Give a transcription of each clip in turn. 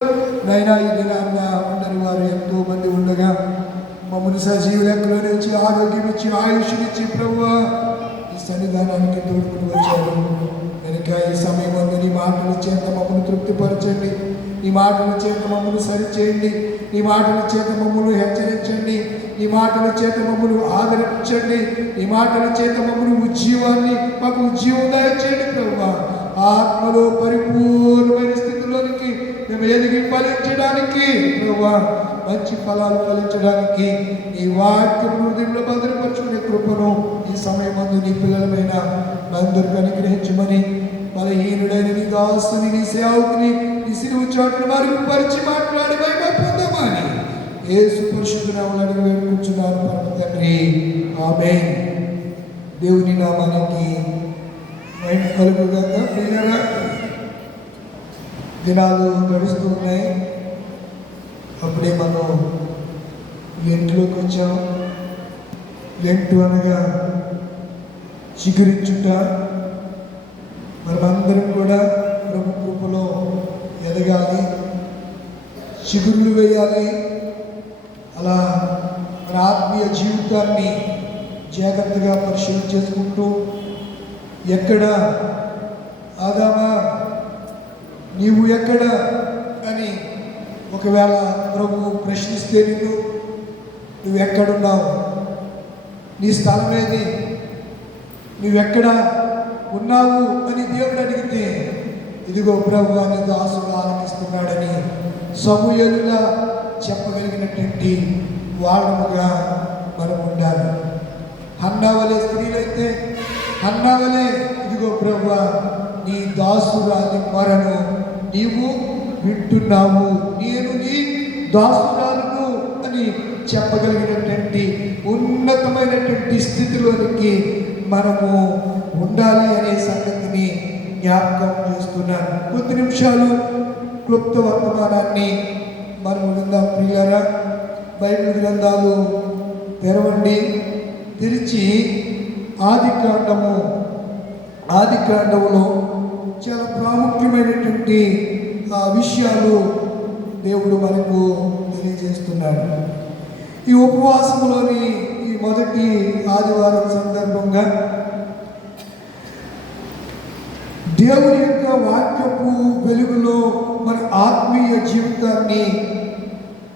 నైనా ఈ దినాన్న ఉండని వారు ఎంతో మంది ఉండగా మమ్మల్ని సజీవ లెక్కలో నుంచి ఆరోగ్యం ఇచ్చి ఆయుష్నిచ్చి ప్రభువా ఈ సన్నిధానానికి తోడుకుని వచ్చారు కనుక ఈ సమయం అందు నీ మాటల చేత మమ్మల్ని తృప్తిపరచండి, నీ మాటల చేత మమ్మల్ని సరిచేయండి, నీ మాటల చేత మమ్మల్ని హెచ్చరించండి, నీ మాటల చేత మమ్మల్ని ఆదరించండి, నీ మాటల చేత మమ్మల్ని ఉజ్జీవాన్ని మాకు ఉజ్జీవం దయచేయండి ప్రభువా. ఆత్మలో పరిపూర్ణమైన స్థితిలోనికి మేము ఎదిగి ఫలించడానికి ప్రభువా, మంచి ఫలాలు ఫలించడానికి ఈ వాక్యం హృదయంలో భద్రపరచుకునే కృపను ఈ సమయమందు నీ పిల్లలమైన అందరికీ అనుగ్రహించమని బలహీనుడైన నీ దాసుని నీ సేవకుని నీ సిలువ చాటును వారికి పరిచి మాట్లాడి మహిమ పొందమని యేసు పరిశుద్ధ నామములో అడిగి వేడుకుంటున్నాను పరమ తండ్రి, ఆమేన్. దేవుని నామానికి మహిమ కలుగుగాక. ప్రియులారా, దినాలు గడుస్తూ ఉన్నాయి. అప్పుడే మనం లెంట్లోకి వచ్చాం. లెంటు అనగా చిగురించుట. మనమందరం కూడా ప్రభు కృపలో ఎదగాలి, చిగుర్లు వేయాలి. అలా మన ఆత్మీయ జీవితాన్ని జాగ్రత్తగా పరిశీలన చేసుకుంటూ, ఎక్కడ ఆదామా నీవు ఎక్కడ అని ఒకవేళ ప్రభు ప్రశ్నిస్తే నువ్వు ఎక్కడున్నావు, నీ స్థలం ఏది, నువ్వెక్కడ ఉన్నావు అని దేవుడు అడిగితే, ఇదిగో ప్రభు అని దాసుడు ఆలకిస్తున్నాడని సమూయేలుగా చెప్పగలిగినటువంటి వాళ్ళముగా మనం ఉండాలి. హన్నావలే స్త్రీలైతే హన్నావలే, ఇదిగో ప్రభు నీ దాసురాలి మొరను నీవు వింటున్నావు, నేను నీ దాసురాలను అని చెప్పగలిగినటువంటి ఉన్నతమైనటువంటి స్థితిలోనికి మనము ఉండాలి అనే సంగతిని జ్ఞాపకం చేస్తున్నాను. కొద్ది నిమిషాలు క్లుప్త వర్తమానాన్ని మనం విందాం. ప్రియులారా, బైబిల్ గ్రంథాలు తెరవండి. తెరిచి ఆది కాండములో చాలా ప్రాముఖ్యమైనటువంటి విషయాలు దేవుడు మనకు తెలియజేస్తున్నాడు. ఈ ఉపవాసంలోని ఈ మొదటి ఆదివారం సందర్భంగా దేవుని యొక్క వాక్యపు వెలుగులో మన ఆత్మీయ జీవితాన్ని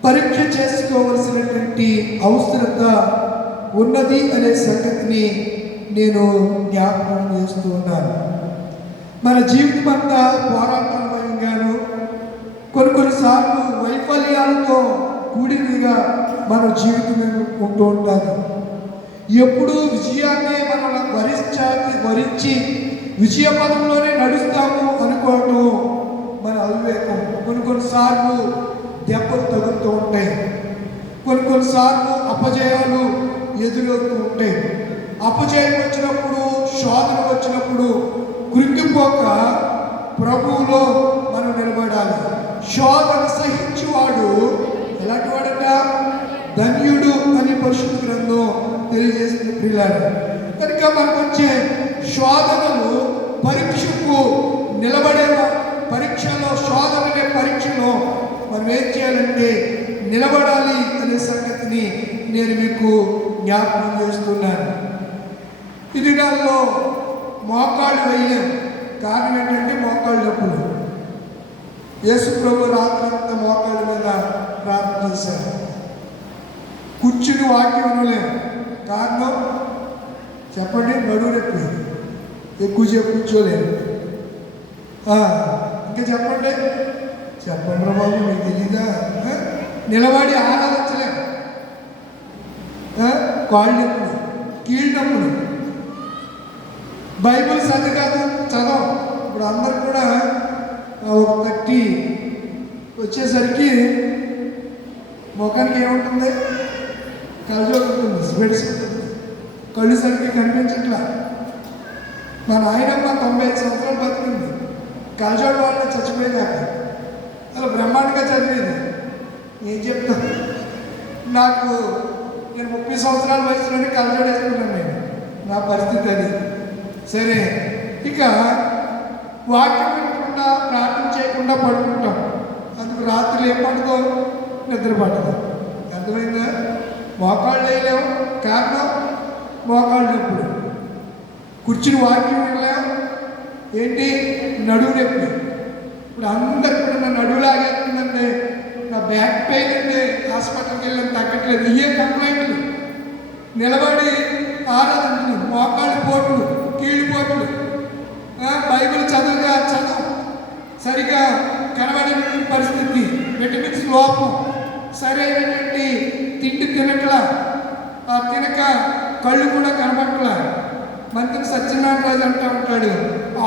పరీక్ష చేసుకోవలసినటువంటి అవసరత ఉన్నది అనే సంగతిని నేను జ్ఞాపకం చేస్తూ ఉన్నాను. మన జీవితం అంతా పోరాటమయంగాను, కొన్నిసార్లు వైఫల్యాలతో కూడినదిగా మన జీవితం ఉంటూ ఉంటుంది. ఎప్పుడూ విజయాన్నే మనం వరించి విజయ పదంలోనే నడుస్తాము అనుకోవటం మన అవివేకం. కొన్నిసార్లు దెబ్బలు తగులుతూ ఉంటాయి, కొన్నిసార్లు అపజయాలు ఎదురవుతూ ఉంటాయి. అపజయం వచ్చినప్పుడు, శోధన వచ్చినప్పుడు కృంగిపోక ప్రభువులో మనం నిలబడాలి. శోధన సహించువాడు ఎలాంటి వాడట? ధన్యుడు అని పరిశుద్ధ గ్రంథం తెలియజేసిన ప్రియులారా. కనుక మనకు వచ్చే శోధనలు పరీక్షకు నిలబడే పరీక్షలో, శోధన అనే పరీక్షలో మనం ఏం చేయాలంటే నిలబడాలి అనే సంగతిని నేను మీకు జ్ఞాపకం చేస్తున్నాను. ఈ దినాల్లో మోకాళ్ళు వేయలేం. కారణం ఏంటంటే మోకాళ్ళు నొప్పులు. యేసు ప్రభు రాత్రంతా మోకాళ్ళ మీద ప్రార్థన చేశారు. కూర్చుని వాక్యం వినలేము. కారణం చెప్పండి, నడువు నొప్పి. ఎక్కువసేపు కూర్చోలేము. ఇంకా చెప్పండి రా బాబు, మీకు తెలీదా? నిలబడి ఆరాధించలేము. కాళ్ళు నొప్పులు, కీళ్ళు నొప్పులు. బైబిల్ చదవం. ఇప్పుడు అందరు కూడా ఒక 30 వచ్చేసరికి ముఖానికి ఏముంటుంది? కళ్ళజోడు ఉంటుంది, స్పెట్స్ ఉంటుంది, కళ్ళు సరికి కనిపించట్లా. మా నాయనమ్మ 95 సంవత్సరాలు బతికింది. కళ్ళజోడు వాళ్ళని చచ్చిపోయేదాక అలా బ్రహ్మాండంగా చదివేది. ఏం చెప్తాను, నేను 30 సంవత్సరాల వయసులోనే కళ్ళజోడు వేసుకున్నాను. నేను నా పరిస్థితి అది. సరే, ఇక వాక్యం వినకుండా ప్రార్థన చేయకుండా పడుకుంటాం. అందుకు నిద్ర పట్టదు. అర్థమైందా? మోకాళ్ళు వేయలేము, కారణం మోకాళ్ళు నొప్పులు. కూర్చుని వాక్యం వినలేం, ఏంటి? నడువు నొప్పి. ఇప్పుడు అందరికి కూడా నా నడువు లాగేస్తుందండి, నా బ్యాక్ పెయిన్ అండి, హాస్పిటల్కి వెళ్ళని తగ్గట్లేదు, ఇవే కంప్లైంట్లు. నిలబడి ఆరాధన, మోకాళ్ళు పోట్లు, కీళ్ళు పోట్లు, బైబిల్ చదువు సరిగా కనబడిన పరిస్థితి, విటమిన్స్ లోపం, సరైనటువంటి తిండి తినట్లా, తినక కళ్ళు కూడా కనబడట్లా. మంత్రి సత్యనారాయణ రాజు అంటూ ఉంటాడు,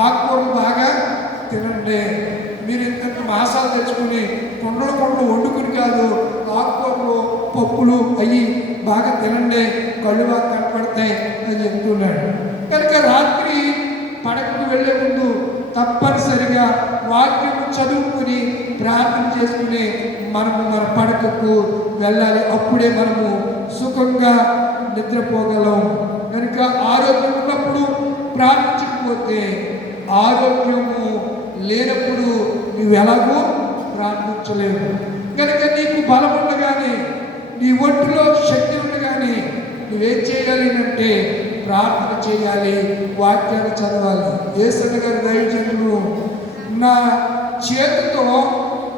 ఆకుకూరలు బాగా తినండి. మీరు ఇంత మాసాలు తెచ్చుకుని కొండలు వండుకుని కాదు, ఆకుకూరలు పప్పులు అవి బాగా తినండి, కళ్ళు బాగా కనపడతాయి అని చెప్తున్నాడు. కనుక రాత్రి పడకకు వెళ్ళే ముందు తప్పనిసరిగా వాక్యం చదువుకుని ప్రార్థన చేసుకుని మనము మన పడకకు వెళ్ళాలి. అప్పుడే మనము సుఖంగా నిద్రపోగలం. కనుక ఆరోగ్యం ఉన్నప్పుడు ప్రార్థించకపోతే, ఆరోగ్యము లేనప్పుడు నువ్వు ఎలాగో ప్రార్థించలేవు. కనుక నీకు బలం ఉండగానే, నీ ఒంటిలో శక్తి ఉండగానే నువ్వేం చేయాలి అంటే ప్రార్థన చేయాలి, వాక్యాన్ని చదవాలి. యేసయ్య గారి దైవజనులు, నా చేతితో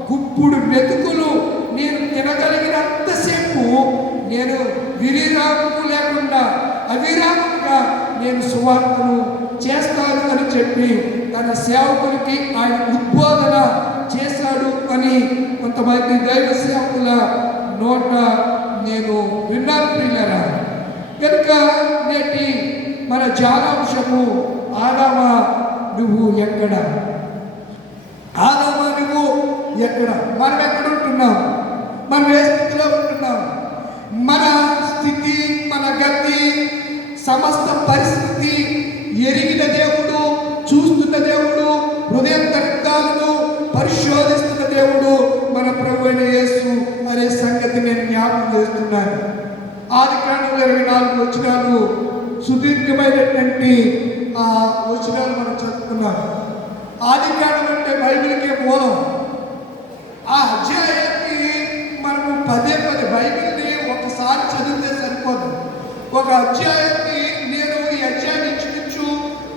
గుప్పుడు మెతుకులు నేను తినగలిగినంతసేపు నేను విరామము లేకుండా అవిరామంగా నేను సువార్తను చేస్తాను అని చెప్పి తన సేవకులకి ఆయన ఉద్బోధన చేశాడు అని కొంతమంది దైవ సేవకుల నోట నేను విన్నాను ప్రియులారా. కనుక నేటి మన ధ్యానాంశము, ఆదామా నువ్వు ఎక్కడ? ఆదామా నువ్వు ఎక్కడ? మనం ఎక్కడ ఉంటున్నాం? మనం ఏ స్థితిలో ఉంటున్నాం? మన స్థితి, మన గతి, సమస్త పరిస్థితి ఎరిగిన దేవుడు, చూస్తున్న దేవుడు, హృదయంతరంగాలను పరిశోధిస్తున్న దేవుడు మన ప్రభువైన యేసు అనే సంగతి నేను జ్ఞాపకం చేస్తున్నాను. ఆదికాండంలో 24 వచనాలు, సుదీర్ఘమైనటువంటి ఆ వచనాలు మనం చదువుకున్నాం. ఆదికాండం అంటే బైబిల్కే మూలం. ఆ అధ్యాయాన్ని మనము పదే బైబిల్ని ఒకసారి చదివితే సరిపోదు. ఒక అధ్యాయాన్ని నేను ఈ అధ్యాయాన్ని ఇంచుమించు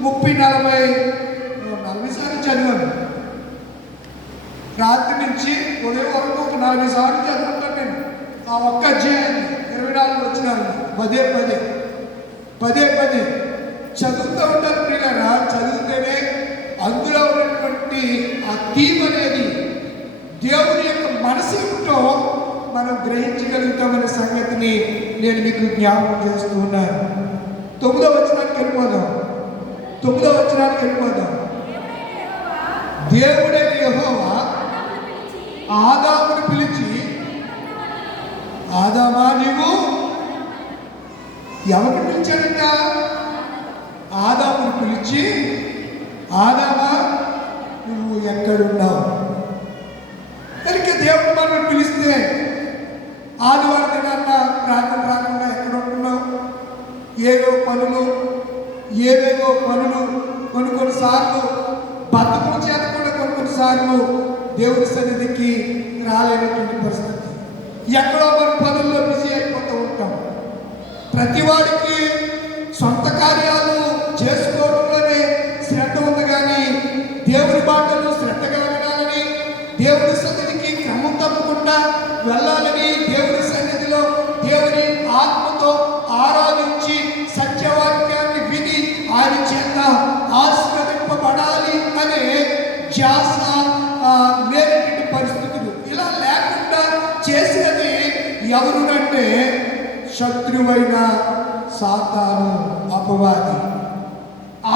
30-40 సార్లు చదివాను. రాత్రి నుంచి ఉదయం వరకు ఒక 40 సార్లు చదువుతాను నేను ఆ ఒక్క అధ్యాయాన్ని. 24 వచనాలు పదే చదువుతూ ఉంటాను ప్రియులారా. చదివితేనే అందులో ఉన్నటువంటి ఆ థీమ్ అనేది, దేవుని యొక్క మనసు ఏమిటో మనం గ్రహించగలుగుతామనే సంగతిని నేను మీకు జ్ఞాపకం చేస్తూ ఉన్నాను. 9వ వచనానికి వెళ్ళిపోదాం. దేవుడైన యెహోవా ఆదామును పిలిచి, ఆదామా నీవు, ఎవరిని పిలిచాడంట? ఆదామును పిలిచి, ఆదామా నువ్వు ఎక్కడున్నావు? కనుక దేవుడు మనం పిలిస్తే ఆదివారం దినాన్న ప్రార్థన రాకుండా ఎక్కడ ఉంటున్నావు? ఏవేవో పనులు కొన్నిసార్లు బతుకుల చేత కూడా కొన్నిసార్లు దేవుడి సన్నిధికి రాలేనటువంటి పరిస్థితి. ఎక్కడో మన పనుల్లో బిజీ అయిపోతూ ఉంటాం. ప్రతివాడికి సొంత కార్యాలు చేసుకోవడంలోనే శ్రద్ధ ఉంది, కానీ దేవుని మాటలు శ్రద్ధగా వినాలని, దేవుని సన్నిధికి క్రమం తప్పకుండా వెళ్ళాలని, దేవుని సన్నిధిలో దేవుని ఆత్మతో ఆరాధించి సత్యవాక్యాన్ని విని ఆయన చేత ఆశీర్వదింపబడాలి అనే ధ్యాస లేనటువంటి పరిస్థితులు. ఇలా లేకుండా చేసినది ఎవరునంటే శత్రువైన సాతాను, అపవాది.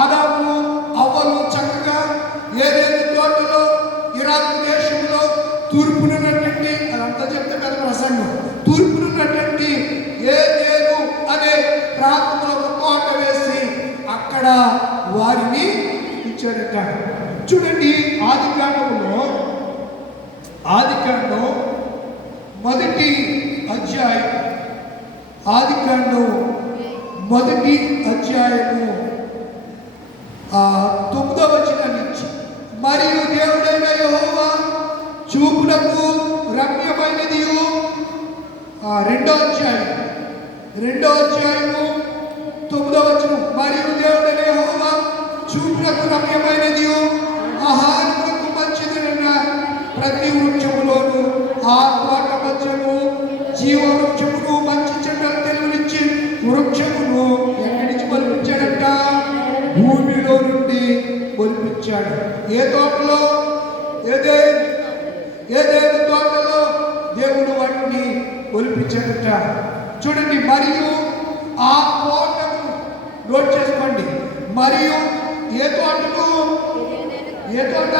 ఆదాము అవ్వలు చక్కగా ఏదైనా తోటలో ఇరాక్ దేశంలో తూర్పునున్నటువంటి, అదంతా చెప్తే పెద్ద ప్రసంగం, తూర్పునున్నటువంటి ఏదేను అనే ప్రాంతంలో ఒక తోట వేసి అక్కడ వారిని ఇచ్చాడట. చూడండి, ఆదికాండం మొదటి అధ్యాయం, ఆదికాండం మొదటి అధ్యాయము 9వ వచనం నుంచి, మరియు దేవుడైన యెహోవా చూపునకు రమ్యమైనదియు రెండో అధ్యాయము 9వ వచనం. మరియు దేవుడనే యెహోవా చూపునకు రమ్యమైనది ఆహారమునకు మంచిదైన ప్రతి వృక్షములోను ఆ తోట మధ్యము జీవ వృక్షమును మంచి చెడ్డలు తెలివినిచ్చి వృక్షమును ఎక్కడి నుంచి బలిపించాడంట? భూమిలో నుండి బలిపించాడు. ఏ తోటలో? ఏదేను తోటలో దేవుడు వాటిని ఒలిపించాడట. చూడండి, మరియు ఆ తోటను నోట్ చేసుకోండి. మరియు ఏ తోటను? ఏ తోట?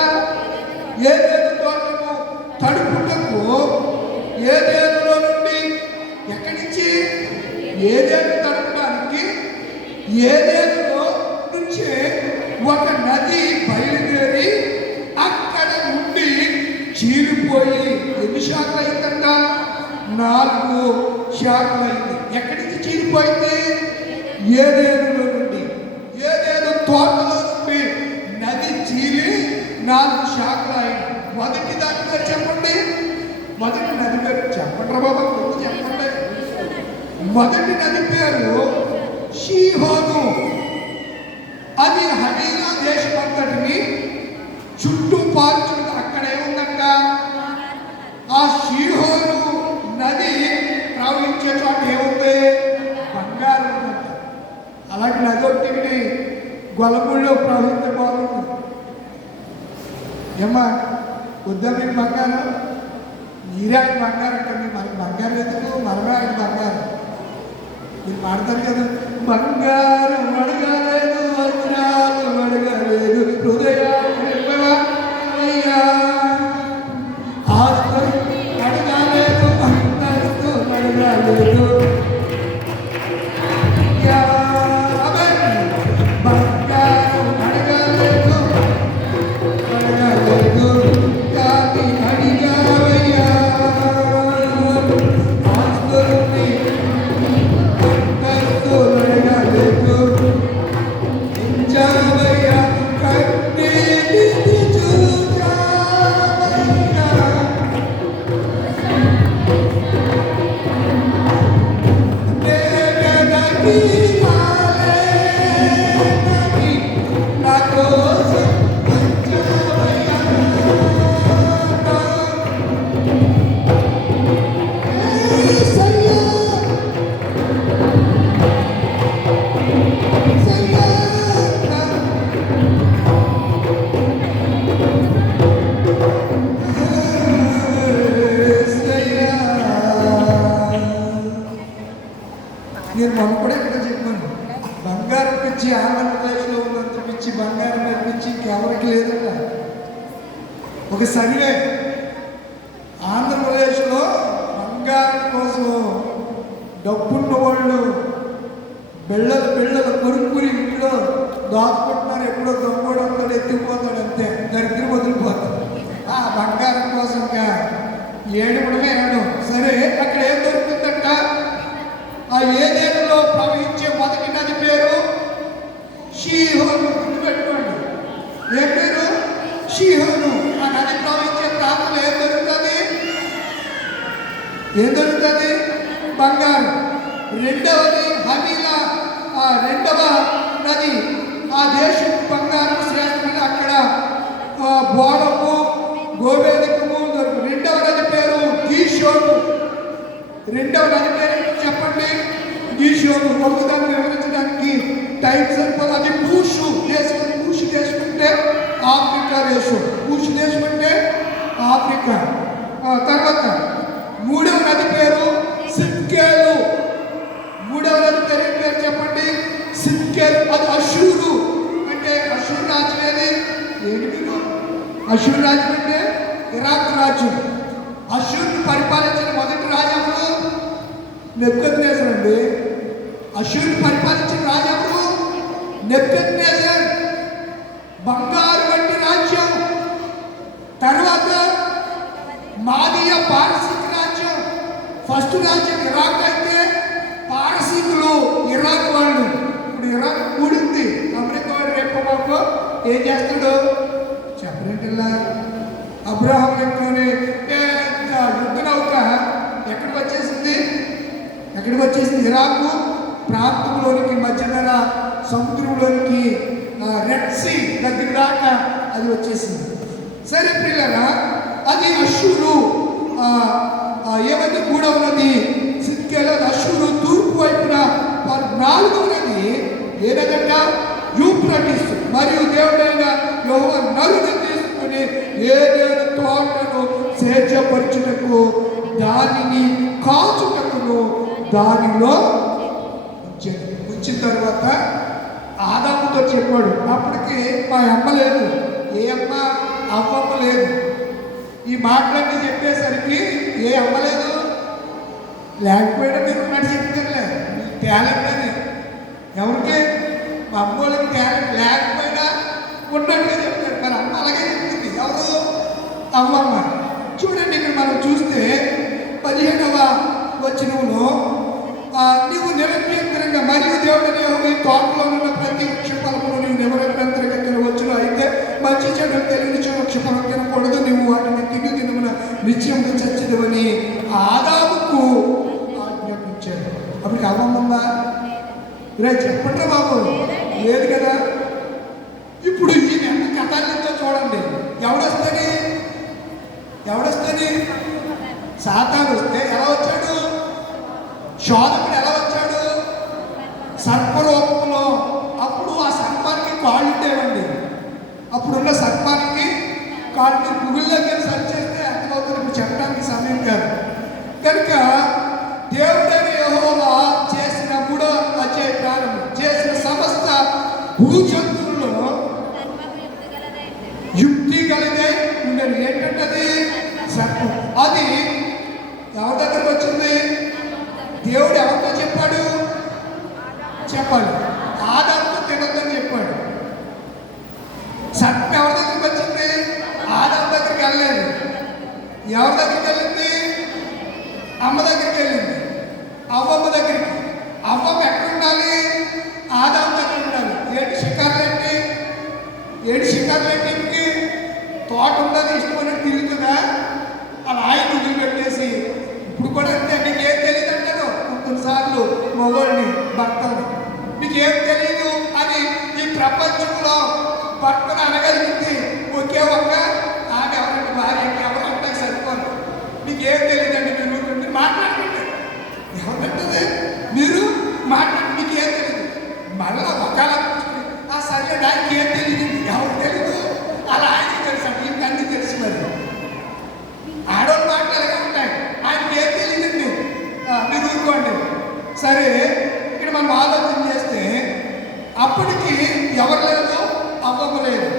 ఏదేను తోటను తడుపుటకు ఏదేనులో నుండి, ఎక్కడి నుంచి? ఏదేను తడపడానికి ఏదేనులో నుంచే ఒక నది బయలుదేరి అక్కడ నుండి చీలిపోయి ఎన్ని శాఖలు అయిందంట? 4 శాఖలు అయింది. ఎక్కడి నుంచి చీలిపోయింది? ఏదేనులో నుండి, ఏదేను తోటలో నుండి నది చీలి 4 శాఖలు అయింది. మొదటి దాని పేరు చెప్పండి. మొదటి నది పేరు చెప్పండి రా బాబా, చెప్పండి. మొదటి నది పేరు షీహోను. అది హవీలా దేశం అంతటిని చుట్టూ పాల్చుంది. అక్కడ ఏముందంట? ఆ షీహోను నది ప్రవహించే చోట ఏముంది? బంగారం ఉందంట. అలాంటి నది ఒకటి గొలముల్లో ప్రవహించే బాగుంది. ఏమ్మా వద్దా మీకు బంగారం? మీరే ఆయన బంగారం కండి. మనకి బంగారం ఎందుకు? మనమే ఆయన బంగారం. మీరు మాడతారు కదా, బంగారం అడగలేదు, వజ్రాలు అడగలేదు, హృదయాలు అయ్యా ఆస్తి అడగలేదు, అంతస్తు అడగలేదు. బంగారం అడగలేదు కానీ అడిగావయ్యా ఆస్తుల్ని, అంతస్తులు అడగలేదు. ఎంచావయ్యా కన్నీటి చూచావయ్యా. నేనకి కాలేనని నా కోసం వచ్చావయ్యా. యేసయ్యా నేను మొన్న కూడా ఇక్కడ చెప్పాను, బంగారం పిచ్చి ఆంధ్రప్రదేశ్లో ఉన్నంత పిచ్చి, బంగారం మీద పిచ్చి ఇంకెవరికి లేదట. ఒక సర్వే, ఆంధ్రప్రదేశ్లో బంగారం కోసం డబ్బున్న వాళ్ళు బిళ్ళలు కొనుక్కుని ఇంట్లో దాచుకుంటున్నారు. ఎప్పుడో దొంగోడు వస్తాడు, ఎత్తుకుపోతాడు, అంతే దరిద్రం వదిలిపోతాడు. ఆ బంగారం కోసం ఇంకా ఏడుపడమే ఏడు. సరే, అక్కడ ఏం దొరుకుతుందంట? ఆ ఏదేనులో ప్రవహించే మొదటి నది పేరు షీహోను. గుర్తుపెట్టుకోండి, ఏ పేరు? షీహోను. ఆ నది ప్రవహించే ప్రాంతంలో ఏం దొరుకుతుంది? బంగారం. రెండవది హవీలా, ఆ రెండవ నది. ఆ దేశం బంగారం శ్రేష్టమైన, అక్కడ బోడము గోవేదికము దొరుకు. రెండవ నది పేరు గీషోను. రెండవ నది పేరు చెప్పండి. గీషోను. ఒకదాన్ని వివరించడానికి టైం సరిపోదు. అది కూషు దేశం. కూషు దేశం అంటే ఆఫ్రికా దేశం. కూషు దేశం అంటే ఆఫ్రికా. తర్వాత మూడవ నది పేరు సిక్కేలు. మూడవ నది పేరు చెప్పండి. సిక్కేలు. అది అషూరు. అంటే అషూరు రాజ్యం ఏది? ఏంటి మీరు? అషూరు రాజ్యం అంటే ఇరాక్ రాజ్యం. అషూరుని పరిపాలించిన మొదటి రాజు ఎవరు? నెబుకద్నెజర్ అండి. అషూరుని పరిపాలించిన రాజు ఎవరు? నెబుకద్నెజర్. బంగారు వంటి రాజ్యం. తర్వాత మాదియా పారసీక రాజ్యం. ఫస్ట్ రాజ్యం ఇరాక్ అయితే పారసీకులు ఇరాక్ వాళ్ళు. ఇప్పుడు ఇరాక్ కూడింది. అమెరికా వాడు రేపు మాకు ఏం చేస్తాడు చెప్పలేంటిలా? అబ్రహాం లింకన్ యుద్ధ నౌక ఎక్కడికి వచ్చేసింది? ఎక్కడికి వచ్చేసింది? ఇరాకు ప్రాంతంలోనికి, మధ్యధర సముద్రంలోనికి, రెడ్ సీ దగ్గర దాకా అది వచ్చేసింది. సరే ప్రియులారా, అది అష్షూరు ఏమైతే 3వ నది సిద్కేలో అష్షూరు తూర్పు వైపున 4వ నది ఏదనగా యూఫ్రటీస్. మరియు దేవుడైన యెహోవా నరుని తీసుకుని ఏదైనా తోటను సేద్యపరచుటకు దానిని కాచుటకును దానిలో ఉంచిన తర్వాత ఆదాముతో చెప్పాడు. అప్పటికి మా అమ్మ లేదు. ఏ అమ్మ? అవ్వమ్మ లేదు. ఈ మాటలన్నీ చెప్పేసరికి ఏ అమ్మ లేదు. లేకపోయినా మీరు ఉన్నట్టు చెప్తారులే, మీకు టాలెంట్ అని. ఎవరికి? మా అమ్మోళ్ళకి టాలెంట్ లేకపోయినా ఉన్నట్టుగా చెప్తారు. మరి అమ్మ అలాగే చెప్తుంది. ఎవరు? అవ్వమ్మ. చూడండి, ఇక్కడ మనం చూస్తే 15వ వచనంలో నీవు నిరభ్యంతరంగా మరియు దేవుడిని ఈ తోటలో ఉన్న ప్రతి వృక్ష ఫలమును నీవు నిరభ్యంతరంగా తినవచ్చును. అయితే మంచి చెడు తెలియని వృక్ష ఫలం తినకూడదు. నీవు వాటిని తినుమున నిత్యంగా చచ్చినవని ఆదాముకు ఆజ్ఞాపించాడు. అప్పటికి అవ్వమ్మ చెప్పండి బాబు, లేదు కదా. ఇప్పుడు ఈ ఎంత కథాలిందో చూడండి. ఎవడొస్తేని సాతాను వస్తే ఎలా వచ్చాడు? శోధకుడు ఎలా వచ్చాడు? సర్పరూపంలో. అప్పుడు ఆ సర్పానికి కాళ్ళు ఉండేవండి. అప్పుడున్న సర్పానికి కాళ్ళు పువ్వుల్లోకి సరి చేస్తే అర్థమవుతుంది. ఇప్పుడు చెప్పడానికి సమయం కాదు కనుక దేవుడైన యెహోవా చేసిన 3వ అధ్యాయ ప్రారంభం చేసిన సమస్త భూజంతువుల్లో యుక్తి కలిదే ఉండేది. ఏంటంటే సర్పం. అది ఎవరి దగ్గరకు వచ్చింది? దేవుడు ఎవరితో చెప్పాడు? చెప్పాలి. ఆదాముతో తినొద్దని చెప్పాడు. సర్పం ఎవరి దగ్గరికి వచ్చింది? ఆదాము దగ్గరికి వెళ్ళలేదు. ఎవరి దగ్గరికి వెళ్ళింది? అమ్మ దగ్గరికి వెళ్ళింది. అవ్వమ్మ దగ్గరికి. అవ్వమ్మ ఎక్కడ ఉండాలి? ఆదాము దగ్గర ఉండాలి. ఏడు షికారులేంటి? తోట ఉందని ఇష్టమైనట్టు తిరుగుతుందా? అలా ఆయన వదిలిపెట్టేసి ఇప్పుడు కూడా అంటే మీకు ఏం తెలియదు అంటారు కొన్నిసార్లు మగవాడిని, భర్తని. మీకు ఏం తెలియదు అని ఈ ప్రపంచంలో భర్తను అనగలిగింది ఒకే ఒక్క ఆమె. ఎవరంటే భార్య, ఎవరంటే సరిపోదు. మీకు ఏం తెలియదండి, మీరు మాట్లాడుకుంటారు. ఎవరంటే మీరు మాట్లాడి మీకు ఏం తెలియదు. మళ్ళా ఒకలా సరే దానికి ఏం తెలియదు, ఎవరు తెలియదు. అలా ఆయనకి తెలుసు అంటే ఇంక అన్నీ తెలుసు. మరి ఆడవాళ్ళు మాటలు ఎలాగే ఉంటాయి. ఆయనకి ఏం తెలియదండి, మీరు ఊరుకోండి. సరే, ఇక్కడ మనం ఆలోచన చేస్తే అప్పటికి ఎవరు లేదు? అవ్వమ్మ లేదు,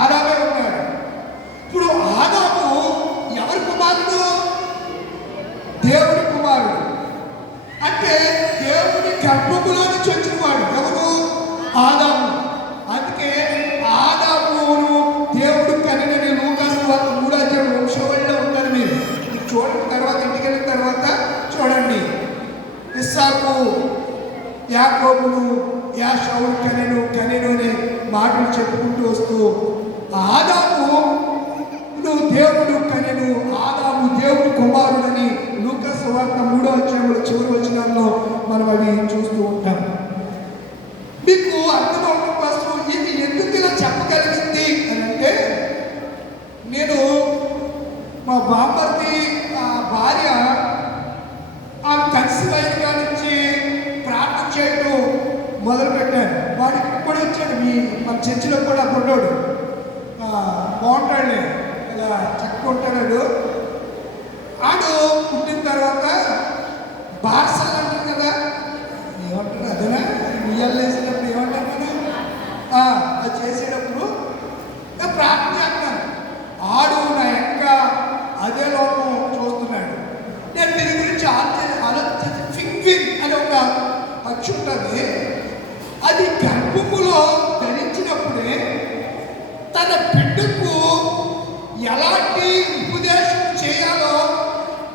ఆదామే ఉన్నాడు. ఇప్పుడు ఆదాము ఎవరి కుమారుడు? దేవుడి కుమారుడు. అంటే దేవుడి గర్భములో నుంచి వచ్చినవాడు ఎవరు? ఆదాము. అందుకే ఆదామును దేవుడు కనినని లూకాసు వార్త 3వ అధ్యాయం వంశవళిలో ఉందని మీరు చూడండి. తర్వాత ఇంటికి వెళ్ళిన తర్వాత చూడండి. ఇస్సాకు యాకోబును యాషౌలు కనెను అనే మాటలు చెప్పుకుంటూ వస్తూ ఆదాము దేవుడు కనెను, ఆదాము దేవుడు కుమారుడని లూకాసు వార్త 3వ అధ్యాయంలో చివరి వచనాల్లో మనం అవి చూస్తూ ఉంటాం. మీకు అర్థమవడం కోసం ఇది ఎందుకు ఇలా చెప్పగలిగింది అని అంటే, నేను మా బామ్మర్ది భార్య ఆమె కన్సీవ్ అయిన నుంచి ప్రార్థన చేయడం మొదలుపెట్టాను. వాడికి కూడా వచ్చాడు. మన చర్చిలో కూడా కొన్నాడు, బాగుంటాడులే, ఇలా చక్కగా ఉంటాడు. ఆడు పుట్టిన తర్వాత బార్సల్ అంటారు కదా, ఏమంటారు అదేనా? ఉయ్యాలు వేసేటప్పుడు ఏమంటారు కదా, అది చేసేటప్పుడు ప్రార్థన చేస్తాను. ఆడు నా యొక్క అదే లోపం చూస్తున్నాడు. నేను దీని గురించి ఆలోచించి ఫింగ్విన్ అని ఒక పక్షి ఉంటుంది. అది గర్భములో ధరించినప్పుడే తన బిడ్డకు ఎలాంటి ఉపదేశం చేయాలో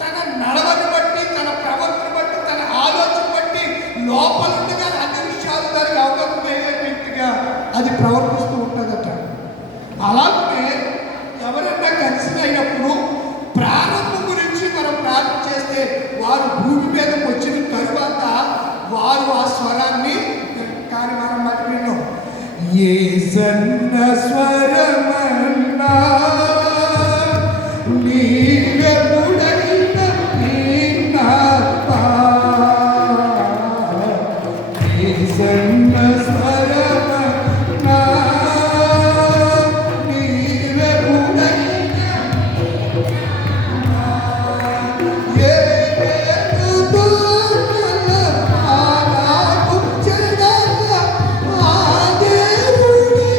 తన నడవని బట్టి, తన ప్రవర్తన బట్టి, తన ఆలోచన బట్టి లోపలుండగా అన్ని విషయాలు దానికి అవగాహన అయ్యేట్టుగా అది ప్రవర్తిస్తూ ఉంటుందట. అలాగే ఎవరైనా కన్సీవ్ అయినప్పుడు ప్రారంభం గురించి మనం ప్రార్థన చేస్తే వారు భూమి మీదకి వచ్చిన తరువాత యేసన్న స్వరమన్నా నీవెప్పుడైనా విన్నావా? యేసన్న స్వరమన్నా నీవెప్పుడైనా ఏదేదో నాకు చెడగా ఆ దేవుడే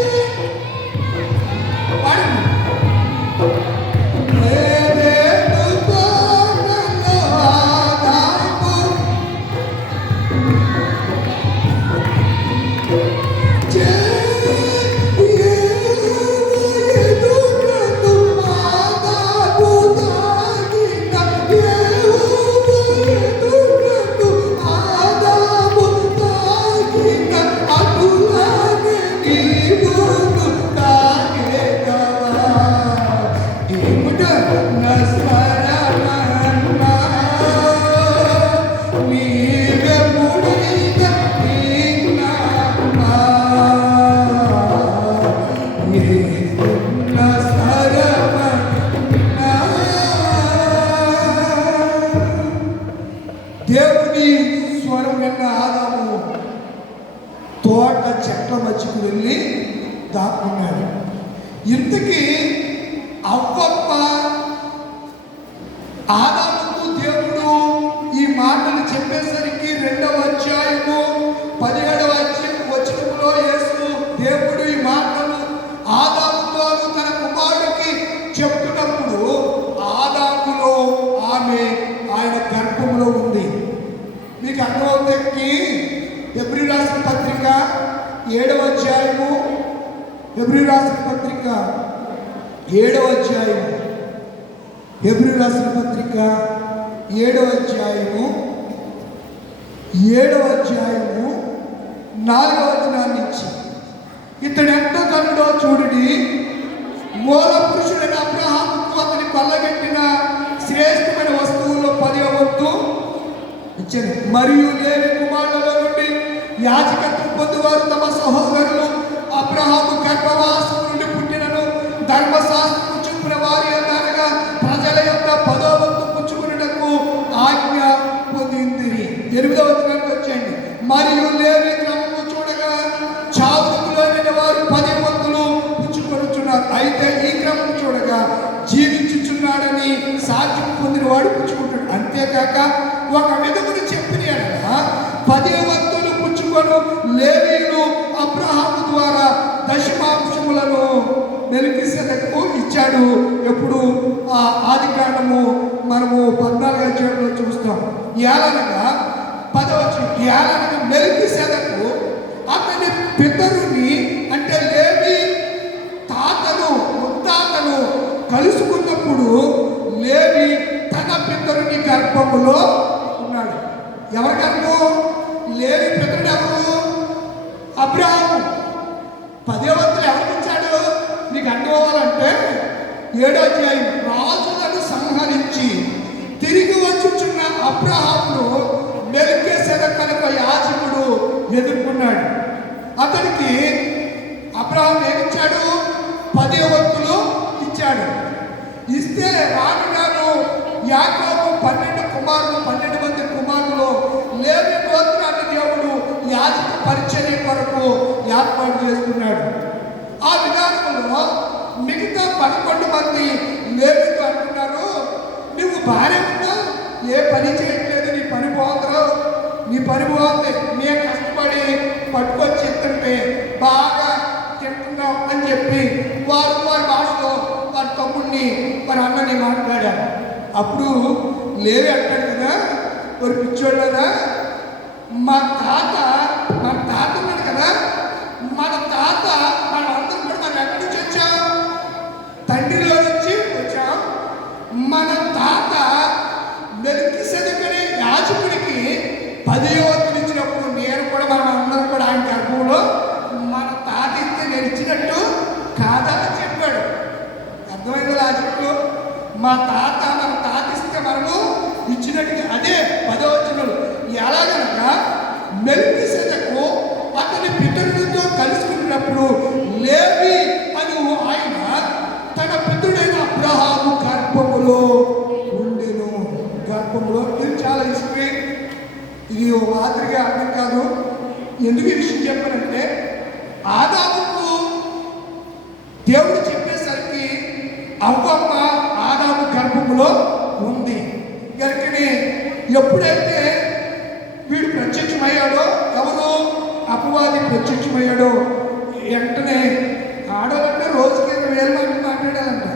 దేవుని స్వరం విన్న ఆదాము తోట చెట్ల మధ్యకు వెళ్ళి దాక్కున్నాడు. ఇంతకీ అవ్వప్ప ఆదాముకు దేవుడు ఈ మాటలు చెప్పేసరికి 2వ అధ్యాయము 17వ వచనములో యేసు దేవుడు ఈ మాటలు ఆదాముతో తన కుమారుడికి చెప్తున్నప్పుడు ఆదాములో ఆమె ఆయన గర్భంలో ఉంది. మీకు అర్థమవుతుంది. హెబ్రీ రాసిన పత్రిక 7వ అధ్యాయము, హెబ్రీ రాసిన పత్రిక 7వ అధ్యాయము, హెబ్రీ రాసిన పత్రిక 7వ అధ్యాయము 4వ వచనం నుంచి ఇతడు ఎంతో కనుడో చూడుడి, మూల పురుషుడైన అబ్రహాముకు అతని కొల్లగట్టిన శ్రేష్టమైన వస్తువుల్లో 10వ వంతు ఇచ్చాను. మరియు లేవి కుమారులలో నుండి యాజకత్వం పొందువారు తమ సహోదరులు అబ్రహాము గర్భవాసం నుండి పుట్టినను ధర్మశాస్త్రము చూపిన వారి అనగా ప్రజల యొక్క 10వ వంతు పుచ్చుకున్నటకు ఆజ్ఞ పొందిందిరి. 8వ వచనానికి వచ్చేయండి. మరియు లేవి క్రమము చూడగా చావుకులైన వారు 10 వంతులు పుచ్చుకొనుచున్నారు. అయితే ఈ క్రమం చూడగా జీవించుచున్నాడని సాక్ష్యం పొందిన వాడు పుచ్చుకుంటాడు. అంతేకాక ఒక విధమును చెప్పిన 10 వంతులు పుచ్చుకొను లేవీయులు అబ్రహాము ద్వారా దశమాంశములను మెల్కీసెదెకుకు ఇచ్చాడు. ఎప్పుడు ఆ ఆదికాండము మనము 14వ అధ్యాయంలో చూస్తాం. ఏలనగా 10వ వచనం, ఏలనగా మెల్కీసెదెకు అతని పితరుని అంటే లేవి తాతను ముత్తాతను కలుసుకున్నప్పుడు లేవి తన పితరుని గర్భములో ఉన్నాడు. ఎవరి గర్భం? లేవి పితరుడు ఎవరు? అబ్రహాము. 10వ వంతులు ఎవరికి ఇచ్చాడు? నీకు అర్థం అవ్వాలంటే 7వ అధ్యాయం, రాజులను సంహరించి తిరిగి వచ్చుచున్న అబ్రహామును మెల్కీసెదెకు అనే యాజకుడు ఎదుర్కొన్నాడు. అతనికి అబ్రహాం ఏమిచ్చాడు? 10వ వంతులు ఇచ్చాడు. ఇస్తే రాను యాకోబు 12 మంది కుమారులు లేవి గోత్రాన్ని దేవుడు యాజక పరిచర్య కొరకు ఏర్పాటు చేసుకున్నాడు. ఆ విధానంలో మిగతా 11 మంది లేవితో అంటున్నారు, నువ్వు భార్య ఉందా, ఏ పని చేయట్లేదు, నీ పని బాగుంది, నేను కష్టపడి పట్టుకొచ్చి ఇస్తుంటే బాగా తింటున్నావు అని చెప్పి వారి భాషలో వారి తమ్ముడిని వారి అన్నని మాట్లాడారు. అప్పుడు లేవి అంటాడు కదా, ఒక పిచ్చోళ్ళరా, మన తాత ఉన్నాడు కదా, మన తాత మనందరం కూడా మనం ఎక్కడి నుంచి వచ్చాం? తండ్రిలో నుంచి వచ్చాం. మన తాత మెల్కీసెదెకు అనే యాజకుడికి 10వ వంతులు ఇచ్చినప్పుడు నేను కూడా మనం అందరం కూడా ఆయన గర్భంలో మన తాత ఇస్తే నేను ఇచ్చినట్టు కాదా అని చెప్పాడు. అర్థమైంది లాజిక్? మన తాత ఇస్తే మనము ఇచ్చినట్టుగా అదే 10వ వచనంలో ఎలాగనగా మెల్కీసెదెకు చెప్పినప్పుడు లేవి అని ఆయన తన పితృడైన అబ్రహాము గర్భములో ఉండెను. గర్భంలో ఇది చాలా హిస్టరీ. ఇది ఓ మాదిరిగా అర్థం కాదు. ఎందుకు ఈ విషయం చెప్పానంటే ఆదాముకు దేవుడు చెప్పేసరికి అవ్వమ్మ ఆదాము గర్భములో ఉంది కనుకని ఎప్పుడైతే వీడు ప్రత్యక్షమయ్యాడో, ఎవరు అపవాది ప్రత్యక్షమయ్యాడో, వెంటనే ఆడవాళ్ళంటే రోజుకి 20,000 మంది మాట్లాడాలంట.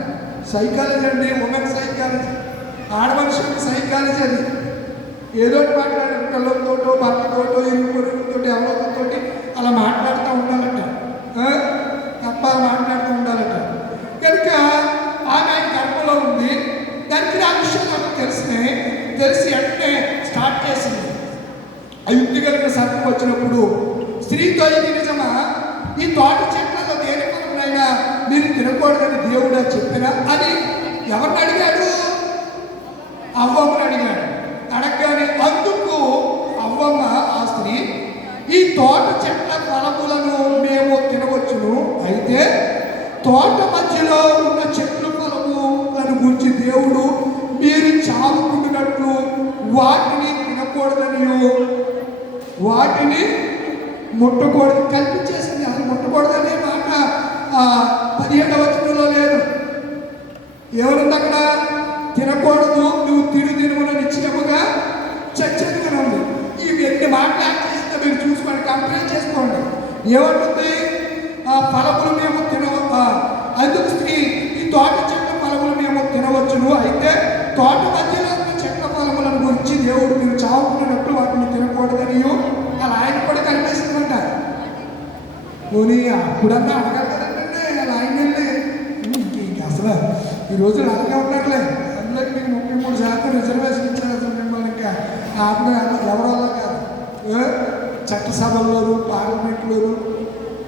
సైకాలజీ అండి, ఉమెన్ సైకాలజీ, ఆడమనుషులకి సైకాలజీ. అది ఏదో మాట్లాడాలి, పిల్లలతోటో భర్తతోటో ఇరువురితో ఎవరితో అలా మాట్లాడుతూ ఉండాలట, తప్ప మాట్లాడుతూ ఉండాలట. కనుక ఆమె గర్భంలో ఉంది. దానికి ఆ విషయం నాకు తెలిసి వెంటనే స్టార్ట్ చేసింది. ఆ యుక్తి కలిగిన సర్పం వచ్చినప్పుడు స్త్రీతో ఇది నిజమా, ఈ తోట చెట్లలో దేని ఫలమునైనా మీరు తినకూడదని దేవుడా చెప్పినా అని ఎవరిని అడిగాడు? అవ్వమ్మని అడిగాడు. అడగగానే అందుకు అవ్వమ్మ ఆ స్త్రీ, ఈ తోట చెట్ల ఫలములను మేము తినవచ్చును, అయితే తోట మధ్యలో ఉన్న చెట్లు ఫలములను గురించి దేవుడు మీరు చావుకుంటున్నట్లు వాటిని తినకూడదనియో వాటిని ముట్టకూడదు కల్పించేసింది. అసలు ముట్టకూడదనే మాట 17వ వచనంలో లేదు. ఎవరుంది అక్కడ? తినకూడదు, నువ్వు తినుమున నిశ్చయముగా చచ్చేదిగా ఉంది. ఇవి ఎన్ని మాటలు యాడ్ చేసిందో మీరు చూసుకోండి, కంపేర్ చేసుకోండి. ఏమంటుంది? ఫలములు మేము అందుకు స్త్రీ, ఈ తోట చెట్ల ఫలములు మేము తినవచ్చును, అయితే తోట మధ్యలో ఉన్న చెట్ల ఫలములను గురించి దేవుడు మీరు చావుకున్నట్టు వాటిని తినకూడదని అలా ఆయన కూడా కనిపిస్తుందంట. పోనీ అప్పుడన్నా అడగాలి కదండి, అలా ఆయన వెళ్ళి అసలు ఈ రోజులు అలాగే ఉన్నట్లే. అందరికి మీకు 33% రిజర్వేషన్ ఇచ్చారు. అసలు మిమ్మల్ని ఇంకా ఎవరో కాదు, చట్టసభల్లోను పార్లమెంట్లోను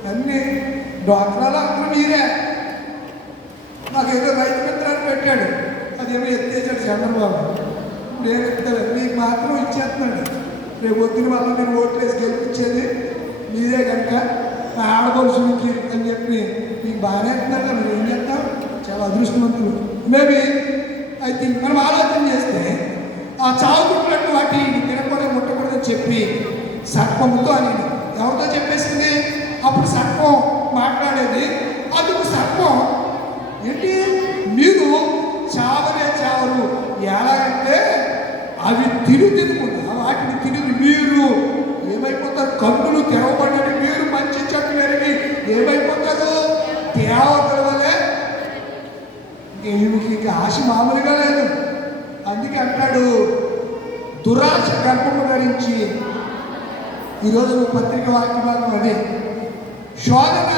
అన్నీ డ్వాక్రాలో అక్కడ మీరే. నాకేదో రైతు మిత్రాన్ని పెట్టాడు, అదేమో ఎత్తేసాడు చంద్రబాబు. నేను ఎత్తాను, మీకు మాత్రం ఇచ్చేస్తున్నాడు. రేపు పొద్దున వల్ల నేను ఓట్లు వేసి గెలిపించేది మీరే కనుక ఆడపడుచులకి అని చెప్పి మీకు బాగానే ఎత్తున్నారు కదా, మీరు ఏం చేస్తాం? చాలా అదృష్టవంతులు. మేబీ ఐ థింక్ మనం ఆలోచన చేస్తే ఆ చావుకున్నట్టు వాటి తినకూడదు ముట్టకూడదని చెప్పి సర్పముతో అని ఎవరితో చెప్పేసింది? అప్పుడు సర్పం మాట్లాడేది. అందుకు సర్పం ఏంటి, మీరు చావనే చావరు, ఎలాగంటే అవి తినకుండా వాటిని తిని మీరు ఏమైపోతారు? కన్నులు తెరవబడ్డని మీరు మంచి చెట్లు ఎరిగి ఏమైపోతారు? దేవతల వలె. ఇంకా ఆశ మామూలుగా లేదు. అందుకే అంటాడు, దురాశ గర్భము ధరించి. ఈరోజు పత్రిక వాక్య భాగం అదే. శోధన,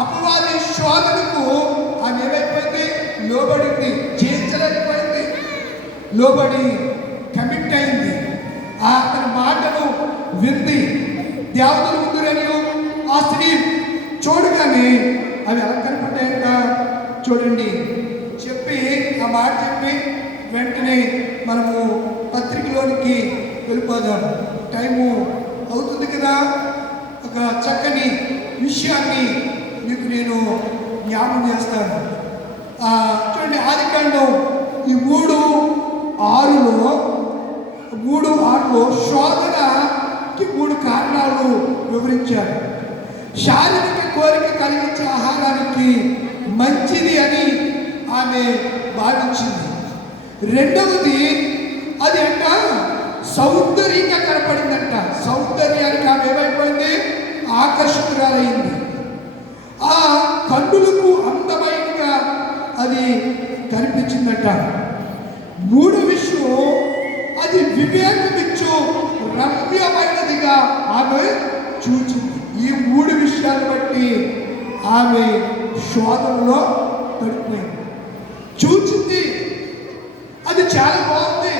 అపవాది శోధనకు ఆమె ఏమైపోయింది? లోబడింది, జయించలేకపోయింది. లోబడి కమిట్ అయింది. అతని మాటను వింది. దేవతలు ఉందిరని ఆ స్త్రీ చూడగానే అవి ఎలా కనిపెట్టాయంట చూడండి. చెప్పి ఆ మాట చెప్పి వెంటనే మనము పత్రికలోనికి వెళ్ళిపోదాం. టైము అవుతుంది కదా. ఒక చక్కని విషయాన్ని మీకు నేను జ్ఞాపకం చేస్తాను. చూడండి, ఆదికాండం ఈ 3:6లో శోధనకి 3 కారణాలు వివరించారు. శారీరక కోరిక కలిగించే ఆహారానికి మంచిది అని ఆమె భావించింది. రెండవది అది అంట సౌందర్యంగా కనపడిందంట. సౌందర్యానికి ఆమె ఏమైపోయింది? ఆకర్షితురాలయ్యింది. ఆ కన్నులకు అందమైనగా అది కనిపించిందట. మూడో విషయం, అది వివేకమిచ్చు రమ్యమైనదిగా ఆమె చూచింది. ఈ 3 విషయాలు బట్టి ఆమె శోధనలో పడిపోయింది. చూచింది, అది చాలా బాగుంది,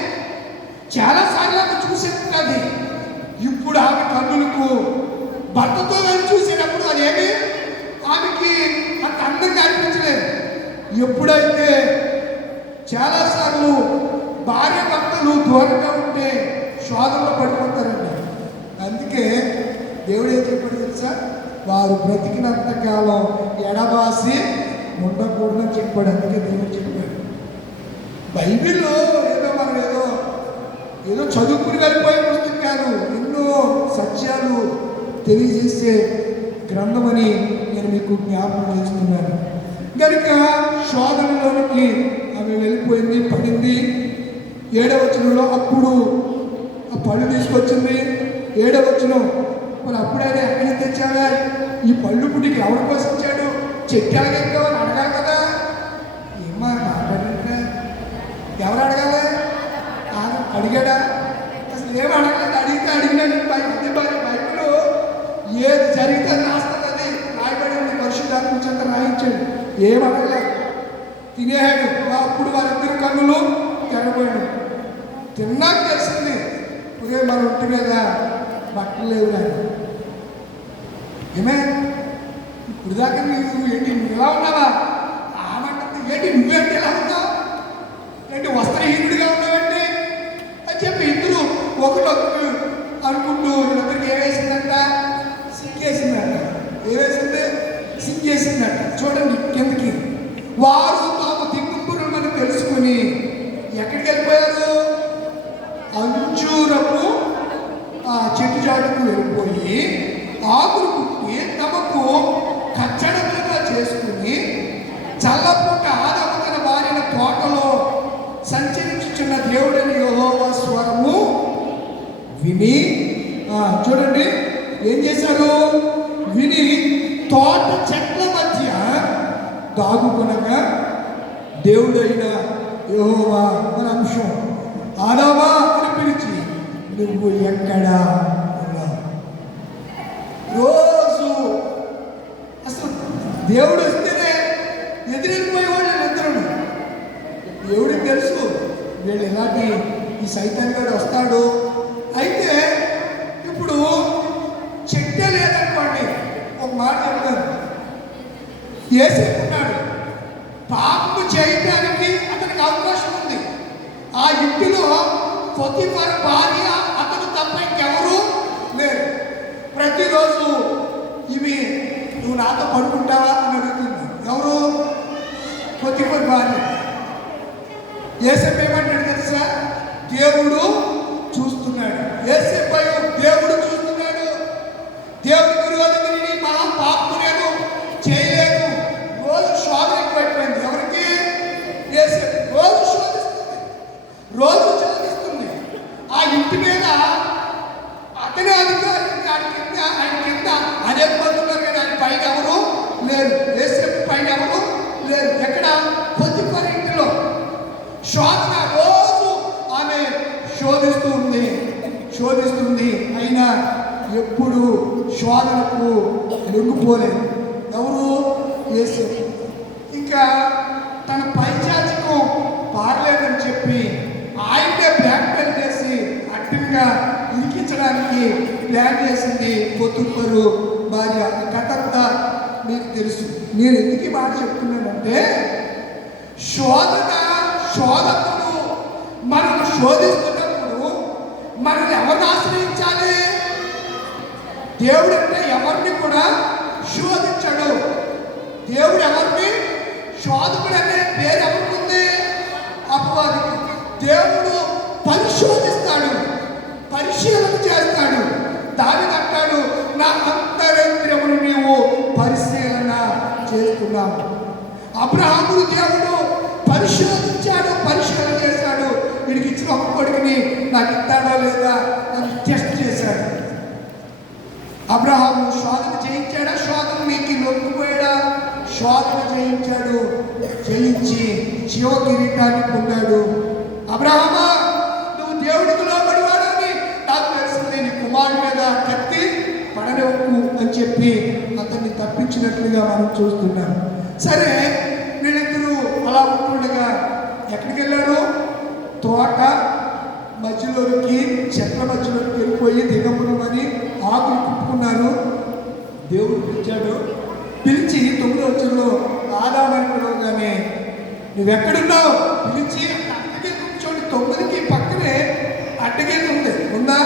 చాలాసార్లు ఆమె చూసేది. ఇప్పుడు ఆమె కన్నులకు భర్తతో వెళ్ళి చూసేటప్పుడు అదేమి ఆమెకి అంత అందంగా అనిపించలేదు. ఎప్పుడైతే చాలాసార్లు భార్య భర్తలు దూరంగా ఉంటే శోధనలో పడిపోతారండి. అందుకే దేవుడు ఏం చెప్పాడు తెలుసా? వారు బ్రతికినంత కాలం ఎడబాసి ఉండకూడదని చెప్పాడు. అందుకే దేవుడు చెప్పాడు. బైబిల్లో మనం ఏదో చదువుకుని వెళ్ళిపోయే పుస్తకం కాదు, ఎన్నో సత్యాలు తెలియజేసే గ్రంథమని నేను మీకు జ్ఞాపకం చేస్తున్నాను. కనుక శోధనలోనికి ఆమె వెళ్ళిపోయింది, పడింది. 7వ వచనంలో అప్పుడు ఆ పళ్ళు తీసుకొచ్చింది. 7వ వచనం, మరి అప్పుడైనా ఎక్కడికి తెచ్చావా? ఈ పళ్ళు పుట్టికి ఎవరి కోసం ఇచ్చాడు? చెట్టు ఎలాగెక్కావు అని అడగాలి కదా. ఏమా మాట్లాడింటే ఎవరు అడగాలి? అడిగాడా? అసలు ఏం అడగలేదు. అడిగినాడు. బైబిల్ ఏది జరిగితే రాస్తుంది, అది రాయబడి ఉంది. పరిశుద్ధాత్మ చేత రాయించాడు. ఏం అడగలేదు, తినేహాడు. అప్పుడు వారిద్దరి కన్నులు తెరబోయాడు. తిన్నాక తెలిసింది, ఒరే మన ఒంటి మీద బట్టలు లేవు కానీ. ఏమే ఇప్పుడు దాకా నువ్వు ఏంటి, నువ్వు ఎలా ఉన్నావా? ఆమంటుంది, ఏంటి నువ్వేంటి ఎలా ఉన్నావు, ఏంటి వస్త్రహీనుడిగా ఉన్నావండి అని చెప్పి ఇద్దరు ఒకటొకరు అనుకుంటూ వీళ్ళిద్దరికి ఏమేసిందంట? సిగ్గేసిందంట. ఏమేసింది? సిగ్గేసిందంట. చూడండి కిందకి. వారు తాము దిగ్గుపురులను తెలుసుకుని ఎక్కడికి వెళ్ళిపోయారు? అంజూరపు చెట్టు చాటుకు వెళ్ళిపోయి ఆకులు కుట్టి తమకు కచ్చడములుగా చేసుకుని చల్లపూట ఆదాము తన భార్యన తోటలో సంచరించుచున్న దేవుడని యెహోవా స్వరము విని, చూడండి ఏం చేశారు? విని తోట చెట్ల మధ్య దాగుకొనగా దేవుడైన యెహోవా మన అంశం ఆదామా అని పిలిచి, నువ్వు ఎక్కడా ఉన్నావు? రోజు అసలు దేవుడు వస్తేనే ఎదురెళ్ళిపోయేవాళ్ళు ఇద్దరు. దేవుడికి తెలుసు వీళ్ళు ఇలాంటి ఈ సైతాన్ గారు వస్తాడు. అయితే ఇప్పుడు చెట్టే లేదనుకోండి, ఒక మాట చెప్తాను. ఏసేపున్నాడు, పాపము చేయడానికి అతనికి అవకాశం ఉంది. ఆ ఇంటిలో పొతిఫర్ భార్య అతను తప్ప ఇంకెవరు లేరు. ప్రతిరోజు ఇవి నువ్వు నాతో పడుకుంటావా అని అడుగుతుంది. ఎవరు? పొతిఫర్ భార్య. యేసేపు ఏమంటాడు తెలుసా? దేవుడు చూస్తున్నాడు. యేసేపు దేవుడు చూస్తున్నాడు. దేవుడి విరోధంగా నీ మహా పాపము నేను చేయలేదు. రోజు శోధన ఎక్కువైపోయింది. ఎవరికి? యేసేపు. రోజు శోధిస్తుంది, రోజు చదివిస్తుంది. ఆ ఇంటి మీద అతనే అధికారి. ఆయన కింద అనేక మంది ఉన్నారు కదా, ఆయన పైన ఎవరు లేరు. యేసేపు పైన ఎవరు లేరు. ఎక్కడ? పొతిఫర్ ఇంటిలో శోధన. రోజు ఆమె శోధిస్తుంది. అయినా ఎప్పుడు శోధనకు లొంగిపోలేదు. ఎవరు? యేసేపు. ఇంకా తన పైచాచికం పారలేదని చెప్పి ఆయనే బ్లాక్మెయిల్ చేసి అడ్డంగా ఇరికించడానికి ప్లాన్ చేసింది పొతిఫరు భార్య. కథ అంతా మీకు తెలుసు. నేను ఎందుకు ఈ మాట చెప్తున్నానంటే, శోధకుడు మనల్ని శోధిస్తున్నప్పుడు మనల్ని ఎవరిని ఆశ్రయించాలి? దేవుడు అంటే ఎవరిని కూడా శోధించడు. దేవుడు ఎవరిని శోధకుడు అనే పేరు ఎవరికి ఉంది? అపవాదికి. దేవుడు పరిశోధిస్తాడు, పరిశీలన చేస్తాడు. దానిని అంటాడు, నా అంతరంద్రియమును నీవు పరిశీలన చేస్తున్నావు. అబ్రహామును దేవుడు పరిశోధించాడు, పరిశీలన చేశాడు. వీడికి ఇచ్చిన ఒక కొడుకుని నాకు ఇస్తాడా లేదా అని టెస్ట్ చేశాడు. అబ్రహాము శోధన చేయించాడా? శోధన నీకు లొంగిపోయాడా? శోధన చేయించాడు. చేయించి జీవ కిరీటాన్ని పొందాడు. అబ్రహామా, నువ్వు దేవుడికి లోబడివాడని నాకు తెలిసింది. నీ కుమారుడి మీద కత్తి పడనివ్వకు అని చెప్పి అతన్ని తప్పించినట్లుగా మనం చూస్తున్నాం. సరే, వీళ్ళిద్దరూ అలా ఉంటుండగా ఎక్కడికి వెళ్ళారు? తోట మధ్యలోకి, చెట్ల మధ్యలోకి వెళ్ళిపోయి దిగమునమని ఆకులు కుట్టుకున్నారు. దేవుడు పిలిచాడు. పిలిచి 9వ వచనంలో ఆదామని పిలవగానే, నువ్వెక్కడున్నావు? పిలిచి అడ్డగీత కూర్చోండి. 9కి పక్కనే అడ్డగీత ఉందా?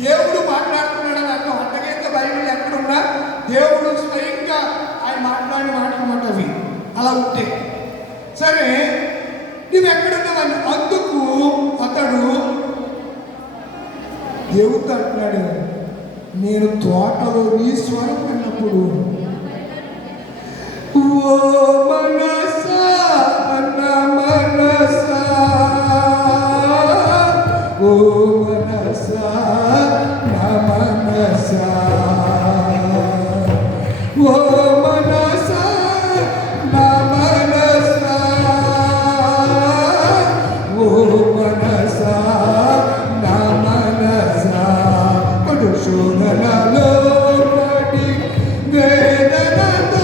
దేవుడు మాట్లాడుతున్నాడు అని అర్థం. అడ్డగీత బైబిల్ ఎక్కడున్నా అలా ఉంటే సరే నువ్వెక్కడున్నావని. అందుకు అతడు దేవుడితో అంటున్నాడు, నేను తోటలో నీ స్వరం విన్నప్పుడు ఓ మనసా నా మనసా, ఓ మనసా నా మనసా, ఓ మనసా నా మనసా, ఓ మనసా నా మనసా, కడు శోధనలో పడి వేదనతో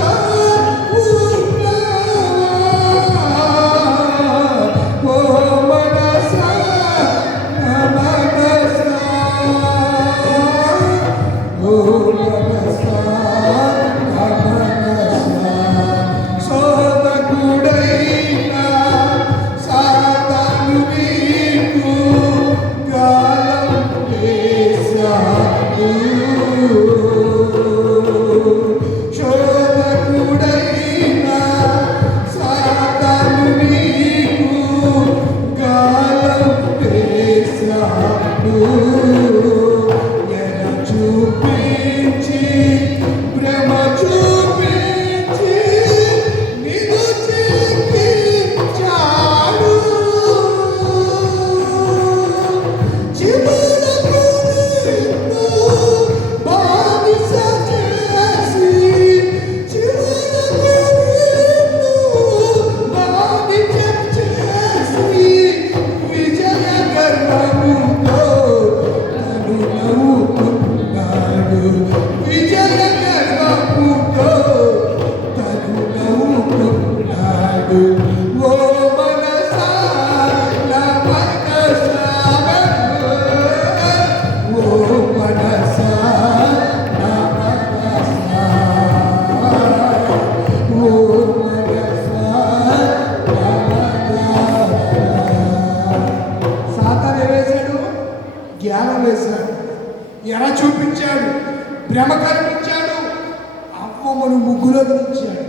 జ్ఞానం వేశాడు, ఎర చూపించాడు, భ్రమ కల్పించాడు, అమ్మమ్మను ముగ్గులో దించాడు,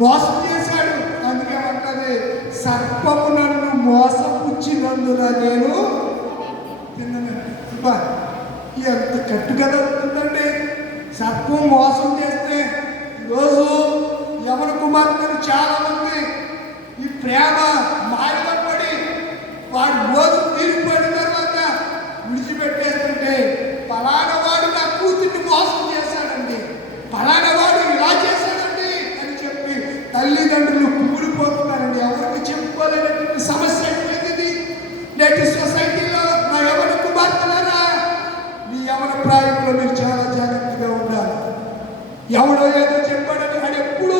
మోసం చేశాడు. అందుకే అంటది, సర్పము నన్ను మోసపుచ్చినందున నేను తిన్నాను. ఎంత కట్టుకథ ఉంటుందండి. సర్పం మోసం చేస్తే ఈరోజు యవన కుమార్తెలు చాలా మంది ఈ ప్రేమ మాయలో పడి వాడు రోజు తీరిపోయిన తర్వాత విడిచిపెట్టేస్తుంటే, పలానా వాడు నా కూతుర్ని మోసం చేశాడండి, పలానా వాడు ఇలా చేశాడండి అని చెప్పి తల్లిదండ్రులు కూలిపోతున్నారండి. ఎవరికి చెప్పుకోలేనటువంటి సమస్య అయిపోయింది నేటి సొసైటీలో. నా యవన కుమార్తెలారా, మీ యవన ప్రాయంలో మీరు చాలా జాగ్రత్తగా ఉండాలి. ఎవడో ఏదో చెప్పాడని వాడు ఎప్పుడు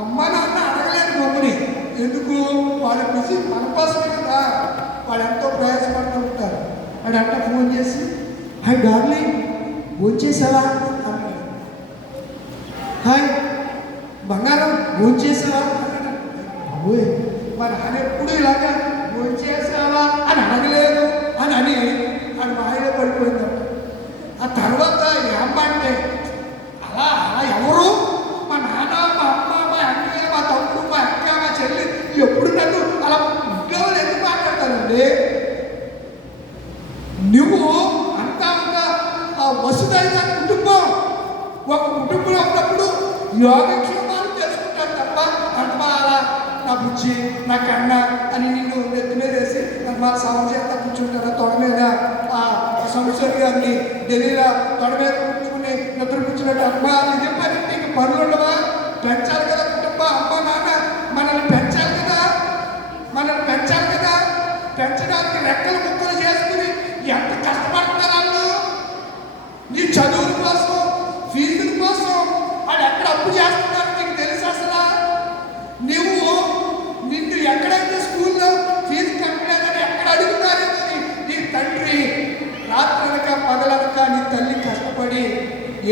అమ్మ నాన్న అడగలేదు మమ్మని. ఎందుకు? వాళ్ళ బిజీ, మన కోసమే కదా. వాళ్ళు ఎంతో ప్రయాసపడుతూ ఉంటారు. వాడు అంట ఫోన్ చేసి, హాయ్ డార్లింగ్ భోంచేసావా అన్నాడు. హాయ్ బంగారం భోంచేసావా అన్నాడు. అబ్బోయ్, మా నాన్న ఎప్పుడు ఇలాగా భోంచేసావా అని అడగలేదు అని వాడు మాయలో పడిపోయిందంట. ఆ తర్వాత ఏమంటే, అలా అలా ఎవరు? మా నాన్న, మా అమ్మ, మా అన్నయ్య, మా తమ్ముడు, మా అక్క, మా చెల్లి ఎప్పుడు నన్ను అలా ఇంట్లో ఎందుకు మాట్లాడతానండి? నువ్వు అంతా వసుదైన కుటుంబం, ఒక కుటుంబంలో ఉన్నప్పుడు యోగక్షేమాలు తెలుసుకుంటాను తప్ప అంటమాలా నా బుజ్జి, నా కన్న అని నిన్ను నెత్తి మీద వేసి మా సౌండ్ చేస్తా కూర్చుంటారా తొడ మీద. ఆ సంవత్సరం గారిని ఢిల్లీలో తొడ మీద కూర్చుని నిద్ర కూర్చున్నట్టు అమ్మ నిజం పని నీకు పనులు ఉండవా? పెంచాలి కదా కుటుంబం. అమ్మ నాన్న మనల్ని పెంచాలి కదా, మనల్ని పెంచాలి కదా. పెంచడానికి రెక్కలు ముక్కలు చేసుకుని ఎంత కష్టపడుతున్నారు వాళ్ళు. నీ చదువుల కోసం, ఫీజుల కోసం వాళ్ళు ఎక్కడ అప్పు చేస్తున్నారు నీకు తెలుసు అసలు? నువ్వు నిన్ను ఎక్కడైతే స్కూల్లో ఫీజు కట్టలేదని ఎక్కడ అడుగుతారు నీ తండ్రి రాత్రనక పగలనక నీ తల్లి కష్టపడి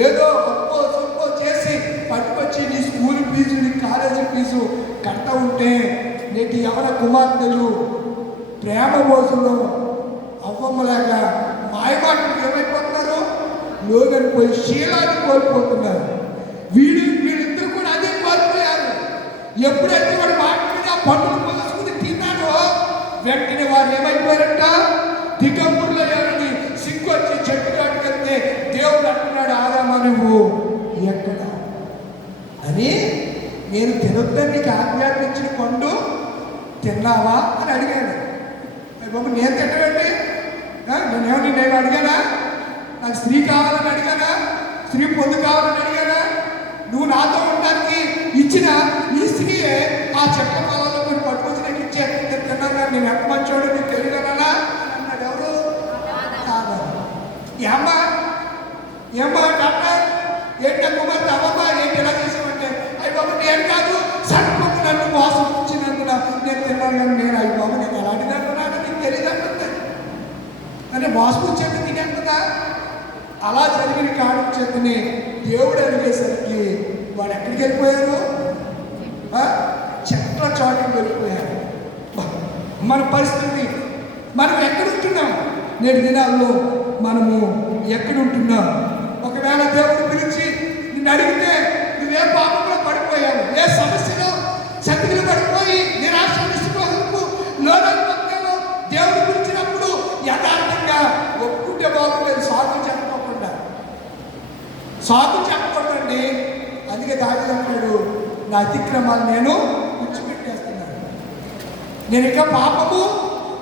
ఏదో అప్పో సొప్పో చేసి పట్టుకొచ్చి నీ స్కూల్ ఫీజు, నీ కాలేజీ ఫీజు కడతా ఉంటే నేటి యవన కుమార్తెలు ప్రేమ మోసంలో అవ్వమ్మలాగా మాయమాటలు ఏమైపోతున్నారు? లోగని పోయి శీలాన్ని కోల్పోతున్నారు. వీళ్ళిద్దరు కూడా అదే కోల్పోయారు. ఎప్పుడైతే వాడు మాట మీద ఆ పండుగ మోసుకుని తిన్నాడో వెంటనే వారు ఏమైపోయారంట? దిగంబరులయ్యారని సిగ్గు వచ్చి చెట్టు కాటుకెళ్తే దేవుడు అంటున్నాడు, ఆదామా నువ్వు ఎక్కడ అని, నేను తినొద్దని నీకు ఆజ్ఞాపించిన పండు తిన్నావా అని అడిగాడు. బాబు నేను తినవండి, నేను అడిగానా? నాకు స్త్రీ కావాలని అడిగానా? స్త్రీ పొందు కావాలని అడిగానా? నువ్వు నాతో ఉండడానికి ఇచ్చిన ఈ స్త్రీయే ఆ చెట్ల పొలాల్లో మీరు పట్టుకొచ్చి నాకు ఇచ్చే, నేను తిన్నాను కానీ నేను ఎంత మంచోడు నీకు తెలియగలనా అన్నాడు. ఎవరు? ఏమ్మా ఏమ్మా డాక్టర్ ఏంటి కుమార్తె అమ్మమ్మా ఏంటి ఎలా చేసామంటే, అయ్యి బాబు నేను కాదు సరిపోతు నన్ను మోసం ఇచ్చినందున నేను తిన్నాను కానీ నేను అయ్యి బాబు నేను ఎలాంటి తిన్నాను నీకు తెలియదు అంటుంది. అంటే మోసం వచ్చేది తినేస్తుందా? అలా జరిగిన కారణం చేతని దేవుడు అడిగేసరికి వాడు ఎక్కడికి వెళ్ళిపోయారు? చెట్ల చాటుకు వెళ్ళిపోయారు. మన పరిస్థితి మనం ఎక్కడుంటున్నాం? నేటి దినాల్లో మనము ఎక్కడుంటున్నాం? ఒకవేళ దేవుడు పిలిచి నిన్ను అడిగితే నువ్వే పాపంలో పడిపోయావు, ఏ సమస్యలో చతికిలు పడిపోయి నిరాశ నిస్పృహలకు లోనైపోతావు, దేవుడు పిలిచినప్పుడు యథార్థంగా ఒప్పుకుంటే బాగుంటుంది. సాగు చెప్పకూడదండి. అందుకే దావీదు అంటాడు, నా అతిక్రమాలు నేను విడిచిపెట్టేస్తున్నాను, నేను ఇంకా పాపము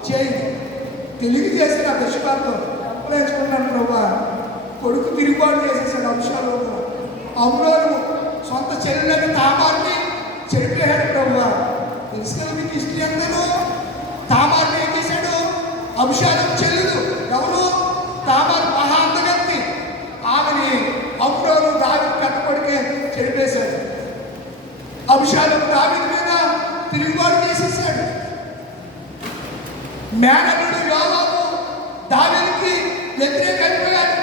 చేయను. తెలివి చేసి నా దశకాలతో అప్పలేసుకున్నాను ప్రభా. కొడుకు తిరుగుబాటు చేసేసాడు అంశాలు. అమ్రోను సొంత చెల్లెలని తామార్ని చెడిపోయాడు ప్రభా. తెలుసు మీకు హిస్టరీ అందరూ. తామార్ని ఏం చేశాడు? అంశాలకు చెల్లెలు ఎవరు? తామార్ మహా అందగత్తి. ఆమెని అమ్రోను దావీదు పెద్ద కొడుకే చెడిపేశాడు. అంశాలకు దావీదు మీద తిరుగుబాటు చేసేసాడు. మేనల్లుడు యోవాబు దావీదుకి వ్యతిరేకమైపోయాడు.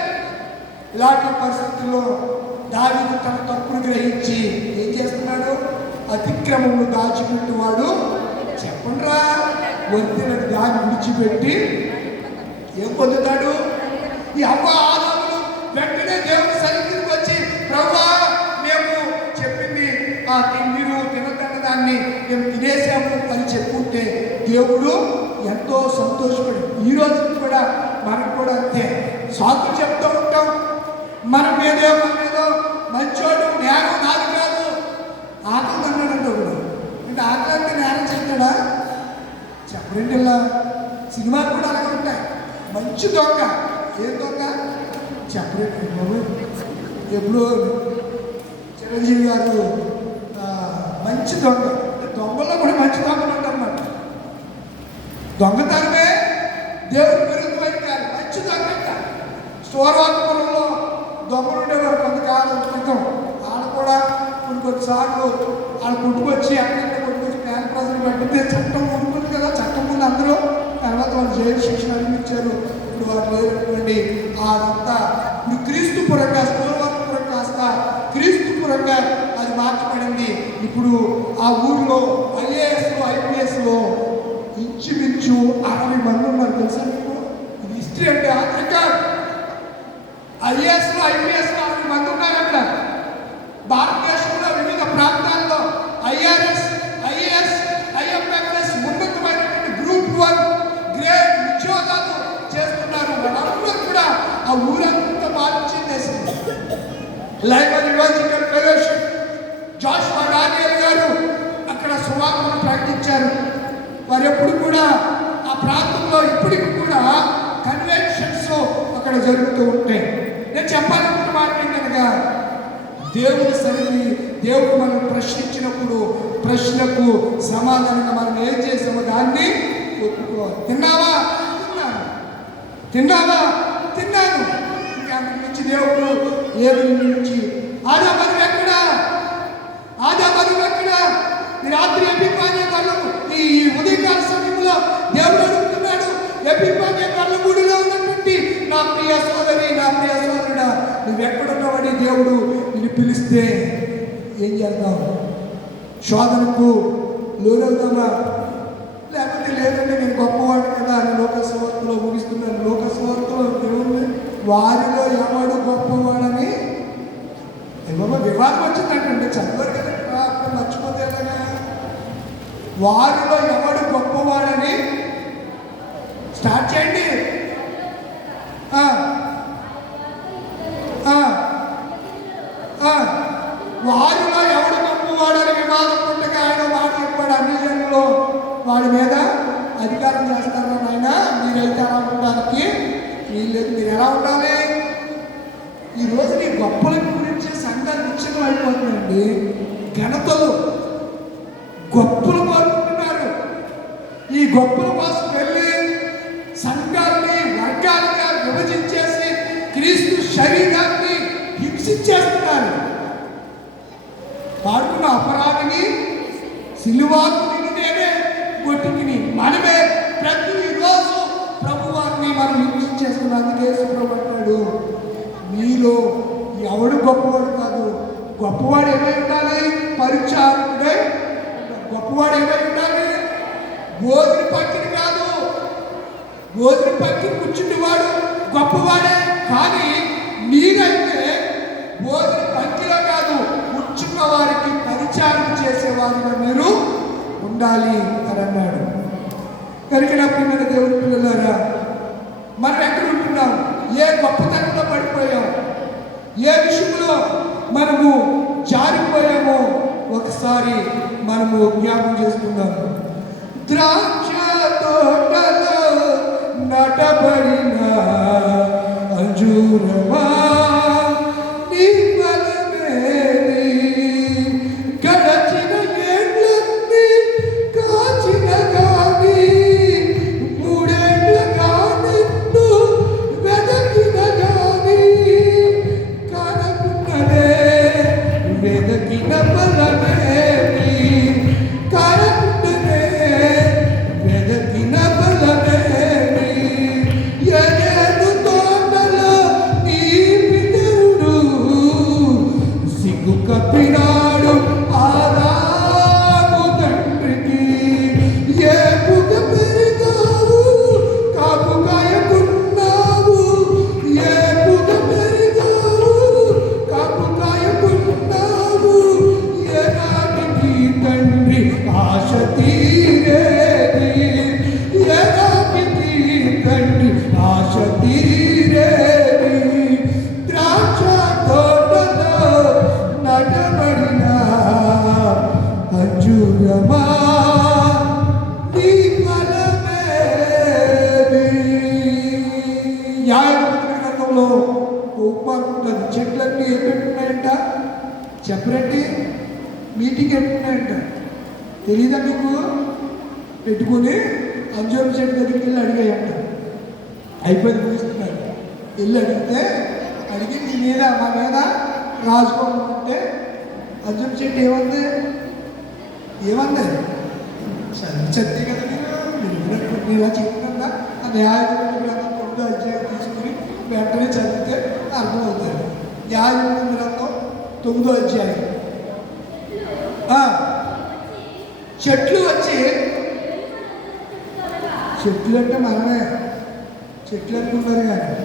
ఇలాంటి పరిస్థితుల్లో దావీదు తన తప్పును గ్రహించి ఏం చేస్తున్నాడు? అతిక్రమము దాచిపెట్టువాడు చెప్పండ్రా వంతెన దాన్ని విడిచిపెట్టి ఏం పొందుతాడు? ఈ అవ్వ ఆదాములు వెంటనే దేవుని సన్నిధికి వచ్చి, ప్రభువా మేము చెప్పింది మీరు తినదన్న దాన్ని మేము తినేసాము అని చెప్పుకుంటే దేవుడు ఎంతో సంతోషపడి, ఈ రోజు కూడా మనకు కూడా అంతే సాకులు చెప్తూ ఉంటాం. మన మీదేదో మంచోడు నేరం నాది కాదు ఆకలి అన్నాడంటే కూడా. అంటే ఆకలి అంటే నేరం చెప్తాడా? చెప్పండి. ఇలా సినిమాలు కూడా అలాగే ఉంటాయి. మంచి దొంగ. ఏం దొంగ చెప్పండి బాబు. ఎప్పుడు చిరంజీవి గారు మంచి దొంగ, దొంగల్లో కూడా మంచి దొంగలు ఉంటారన్నమాట. దొంగతనమే దేవుడు విరుద్ధమైన కాదు, మంచి దొంగ. స్టోర్వాకపురంలో దొంగలు ఉండేవారు కొంతకాలం క్రితం. వాళ్ళు కూడా కొన్నిసార్లు వాళ్ళు కొట్టుకొచ్చి అక్కడ కొట్టుకొచ్చి పేద ప్రజలు పెట్టితే చట్టం ఉంటుంది కదా, చట్టం ముందు అందరూ. తర్వాత వాళ్ళు జైలు శిక్షణ అనిపించారు. ఇప్పుడు వాళ్ళు లేనటువంటి అదంతా ఇప్పుడు క్రీస్తుపురంగా, స్టోర్వాకపురం కాస్త క్రీస్తుపురంగా అది మార్చబడింది. ఇప్పుడు ఆ ఊరిలో ఐఏఎస్లో ఐపీఎస్లో ఇంచుమించు 60 మంది ఉన్నారు. తెలుసా మీకు? ఇది హిస్టరీ అంటే ఆఫ్రికాన్ ఐఏఎస్లో ఐపీఎస్లో 60 మంది ఉన్నారు అక్కడ. భారతదేశంలో వివిధ ప్రాంతాల్లో ఐఆర్ఎస్, ఐఏఎస్, ఐఎంఎఫ్ఎస్ ఉన్నతమైనటువంటి గ్రూప్ 1 గ్రేడ్ ఉద్యోగాలు చేస్తున్నారు. వాళ్ళందరూ కూడా ఆ ఊరంతా మార్చేసింది. Live theological fellowship Joshua Daniel గారు అక్కడ సువార్తను ప్రకటించారు. వారు ఎప్పుడు కూడా ఆ ప్రాంతంలో ఇప్పటికి కూడా కన్వెన్షన్స్ అక్కడ జరుగుతూ ఉంటాయి. నేను చెప్పాలనుకున్న మాట ఏంటనగా, దేవుని సన్నిధి, దేవుడు మనం ప్రశ్నించినప్పుడు ప్రశ్నకు సమాధానంగా మనం ఏం చేసామో దాన్ని ఒప్పుకోవాలి. తిన్నావా? తిన్నాను. తిన్నావా? తిన్నాను. ఇంకా అంతకు మించి దేవుడు ఏడు నుంచి ఆదాము ఎక్కడా? ఆదాము ఎక్కడా? ఈ రాత్రి ఎపిఫానియా కళ్ళము, ఈ ఉదయకాల సమయంలో దేవుడు అడుగుతున్నాడు, ఎపిఫానియా కళ్ళగూడిలో ఉన్నటువంటి నా ప్రియ సోదరి, నా ప్రియ సోదరుడా, నువ్వు ఎక్కడున్నావని దేవుడు నిన్ను పిలిస్తే ఏం చేద్దాం? శోధనకు లోనవుదామా? లేకపోతే లేదంటే నేను గొప్పవాడు కదా అని లోకస్వార్తలో ముగిస్తున్నాను. లోకస్వార్తలో దేవుడు వారిలో ఎవడు గొప్పవాడని వివాదం వచ్చిందంటే చదివారు కదా, అప్పుడు మర్చిపోతే ఎలాగా? వారిలో ఎవడు గొప్పవాడని స్టార్ట్ చేయండి. వారిలో ఎవడు గొప్పవాడని వివాదం ఉండగా ఆయన మాట చెప్పాడు, అన్ని జనుల్లో వాడి మీద అధికారం చేస్తారా నాయన, మీరైతే అలా ఉండడానికి వీళ్ళేది. మీరు ఎలా ఉండాలి? ఈరోజు నీ గొప్పల గురించి సంఘాలు నిశ్చయం అయిపోతుందండి. ఘనతలు గొప్పలు కోరుకుంటున్నారు. ఈ గొప్పల కోసం వెళ్ళి సంఘాలని వర్గాలుగా విభజించేసి క్రీస్తు శరీరాన్ని హింసించేస్తున్నారు. పాడుకున్న అపరాధిని సిలువాకు నేనే కొట్టుకుని మనమే ప్రతిరోజు ప్రభువాన్ని మనం హింసించేస్తున్నాం. అందుకే ప్రభు అంటాడు, మీలో ఎవడు గొప్పవాడు కాదు. గొప్పవాడు ఏమై ఉండాలి? పరిచారకుడే. గొప్పవాడు ఏమై ఉండాలి? భోజన పక్కిని కాదు. భోజన పక్కి కూర్చుండేవాడు గొప్పవాడే, కానీ మీరైతే భోజన పక్కిలో కాదు, కూర్చున్న వారికి పరిచారం చేసేవారుగా మీరు ఉండాలి అని అన్నాడు. కనుక నా ప్రియమైన దేవుని పిల్లలారా, మనం ఎక్కడ ఉంటున్నాం? ఏ గొప్పతనంలో పడిపోయాం? ఏ విషయంలో మనము జారిపోయామో ఒకసారి మనము జ్ఞాపకం చేసుకుందాము. ద్రాక్ష తోటలో నాటబడిన అంజూరమా, నీ ఫలమేది? గడచిన ఏళ్ళన్నీ కాచిన గాని, మూడేళ్ళగా నిన్ను వెదకిన గాని, కనకున్నదే వెదకిన ఫలమేది? కనకున్నదే వెదకిన ఫలమేది? ఎదేను తోటలో నీ పితరుడు సిగ్గు కప్పినాడు ఆదాము తండ్రికి. ఏపుగా పెరిగావు, కాపు కాయకున్నావు. ఏపుగా పెరిగావు, కాపు కాయకున్నావు. ఏనాటికి తండ్రి ఆశ తీరేది? ఏనాటికి తండ్రి ఆశ తీరేది? ద్రాక్ష తోటలో నడబడిన అంజూరమా, నీ ఫలమేది? యాజకుడి గ్రంథంలో ఉపమానం ఉంటుంది. చెట్లన్నీ ఏం పెట్టున్నాయంట? చెప్పరండి. మీటింగ్ పెట్టున్నాయంట. తెలీదా మీకు? పెట్టుకుని అంజూరం చెట్టు దగ్గరికి వెళ్ళి అడిగాయంట. అయిపోయింది, ముగిస్తున్నాడు. వెళ్ళి అడిగి మీ మీద మా మీద రాసుకోమంటే అంజూరం చెట్టు ఏమంది? చదివి కదా నేను ఇలా చెప్తున్నా. ఆ న్యాయపతి గ్రంథం 9వ అధ్యాయం తీసుకుని వెంటనే చదివితే అర్థమవుతుంది. న్యాయపతి గ్రంథం 9వ అధ్యాయం. చెట్లు వచ్చి, చెట్లు అంటే మనమే చెట్లు అనుకున్నారు కానీ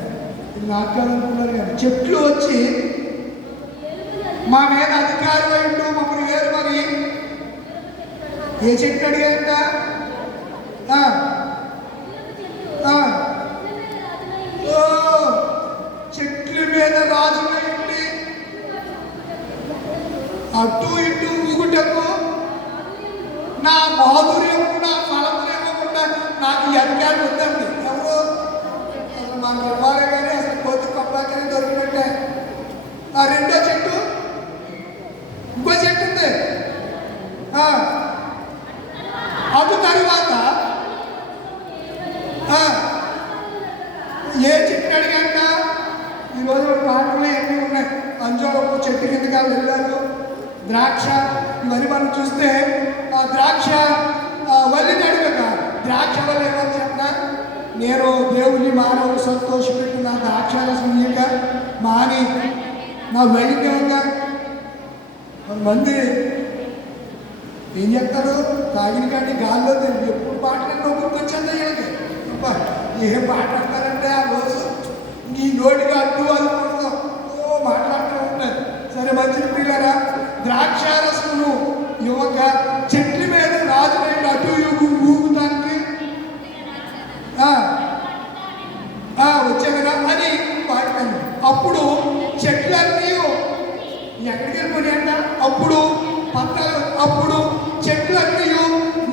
నాట్యాలనుకున్నారు కానీ, చెట్లు వచ్చి మా మీద అధికారం అయిండు మమ్మల్ని వేరు మరి ఏ చెట్టు అడిగాయంట? చెట్ల మీద రాజులైంది అటు ఇటు ఊగుటకు నా మాధుర్యం, నా ఫలములు ఇవ్వకుండా నాకు అధికారం ఉందండి. ఎవరు మాకు ఇవ్వాలి కానీ అసలు కోతి కొబ్బరికాయ దొరికినట్టే. ఆ రెండో చెట్టు, ఇంకో చెట్టు ఉంది. అటు తరువాత ఏ చెట్టు అడిగాక ఈరోజు పాటలు ఎన్ని ఉన్నాయి. అంజూరపు చెట్టు కిందకి వెళ్ళారు. ద్రాక్ష ఇవన్నీ మనం చూస్తే ఆ ద్రాక్ష వల్లిని అడగక ద్రాక్ష వల్ల ఏమని చెప్పినా, నేను దేవుని మానవులు సంతోషపెట్టి నా ద్రాక్షారసం ఇయ్యక మాని నా వైద్యంగా కొంతమంది ఏం చేస్తారు? తాగిన కానీ గాల్లో తెలియదు. ఎప్పుడు మాట్లాడినా గుర్తొచ్చింది వీళ్ళకి. ఏం మాట్లాడతారంటే ఆ రోజు నీ నోటికి అడ్డు అనుకుంటున్నాం మాట్లాడుతూ ఉంటారు. సరే మంచి పిల్లరా, ద్రాక్షారసమును యువక చెట్ల మీద రాజులైన పంటలు అప్పుడు చెట్లన్నీ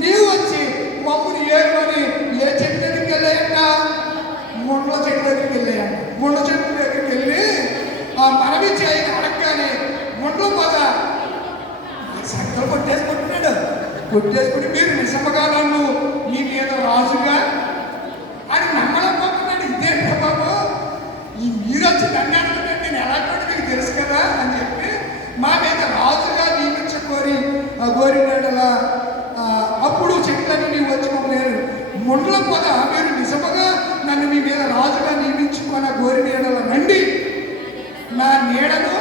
నీవు వచ్చి మమ్మల్ని ఏమని ఏ చెట్టు దగ్గరికి వెళ్ళాయంట? ముండ్ల చెట్టు దగ్గరికి వెళ్ళాయంట. ముండ్ల చెట్టు దగ్గరికి వెళ్ళి ఆ మనవి చేయని అడగగానే ముండ్ల పద సంకలు కొట్టేసుకుంటున్నాడు. కొట్టేసుకుని మీరు నిజముగా నన్ను మీ మీద రాజుగా అని నమ్మలేకపోతున్నాడు. ఇదేంట బాబు, ఈ మీరు వచ్చి నన్ను అనుకుంటే నేను ఎలాంటి మీకు తెలుసు కదా అని చెప్పి మా మీద రాజుగా నియమించుకోరి కోరినట్ల అప్పుడు చెట్లని నీవు వచ్చి మమ్మల్ని ముండ్ల పొద మీరు నిజముగా నన్ను మీ మీద రాజుగా నియమించుకున్న గోరి నీడల రండి. నా నీడను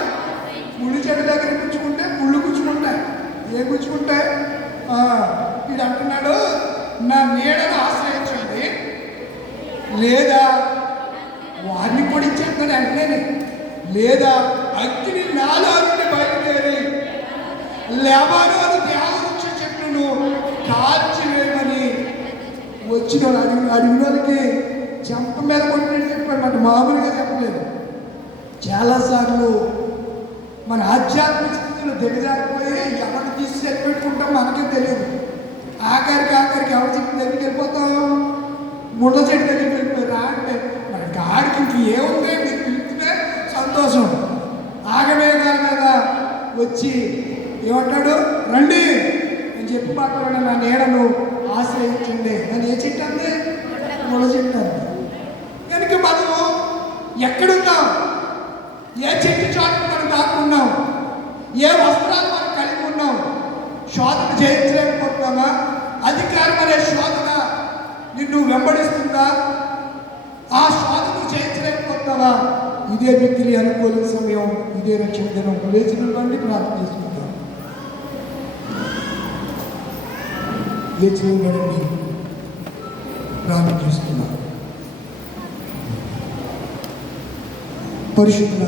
ముళ్ళు చెట్టు దగ్గర గుచ్చుకుంటే ముళ్ళు గుచ్చుకుంటాయి. ఏం గుచ్చుకుంటాయి? వీడు అంటున్నాడు, నా నీడను ఆశ్రయించండి, లేదా వారిని పొడిచేస్తాను అంటేనే, లేదా అగ్ని నాలో నుండి బయలుదేరి లెబానోను దేవవృక్ష చెట్లను కాల్చివేయమని వచ్చిన అడిగిన వాళ్ళకి చెంప మీద కొట్టినట్టు చెప్పాడు. మాట మామూలుగా చెప్పలేదు. చాలాసార్లు మన ఆధ్యాత్మిక స్థితిలో దిగజారిపోయి ఎవరిని తీసి పెట్టుకుంటాం మనకే తెలియదు. ఆఖరికి ఎవరి చెట్టు దగ్గరికి వెళ్ళిపోతాం? ముళ్ళ చెట్టు దగ్గరికి వెళ్ళిపోయారా అంటే మన గాడికి ఇంక ఏముంది, మీరు పిలిస్తే సంతోషం. ఆగమేఘాల మీద వచ్చి ఏమంటాడు? రండి అని చెప్పి మాట్లాడిన నా నీడను ఆశ్రయించండి. నన్ను ఏ చెట్టు అంది? ముళ్ళ చెట్టు అంది. కనుక మనము ఎక్కడున్నాం? ఏ చెట్టు చాటు మనం దాక్కున్నాం? ఏ వస్త్రాలు మనం కలిగి ఉన్నాం? శోధన జయించలేకపోతున్నామా? అధికారం అనే శోధన నిన్ను వెంబడిస్తుందా? ఆ శోధన జయించలేకపోతున్నావా? ఇదే మిక్కిలి అనుకూల సమయం, ఇదే రక్షణ దినం. లేచినటువంటి ప్రార్థన చేసుకుంటాం. లేచినటువంటి ప్రార్థన చేసుకున్నాం. పరిశుద్ధ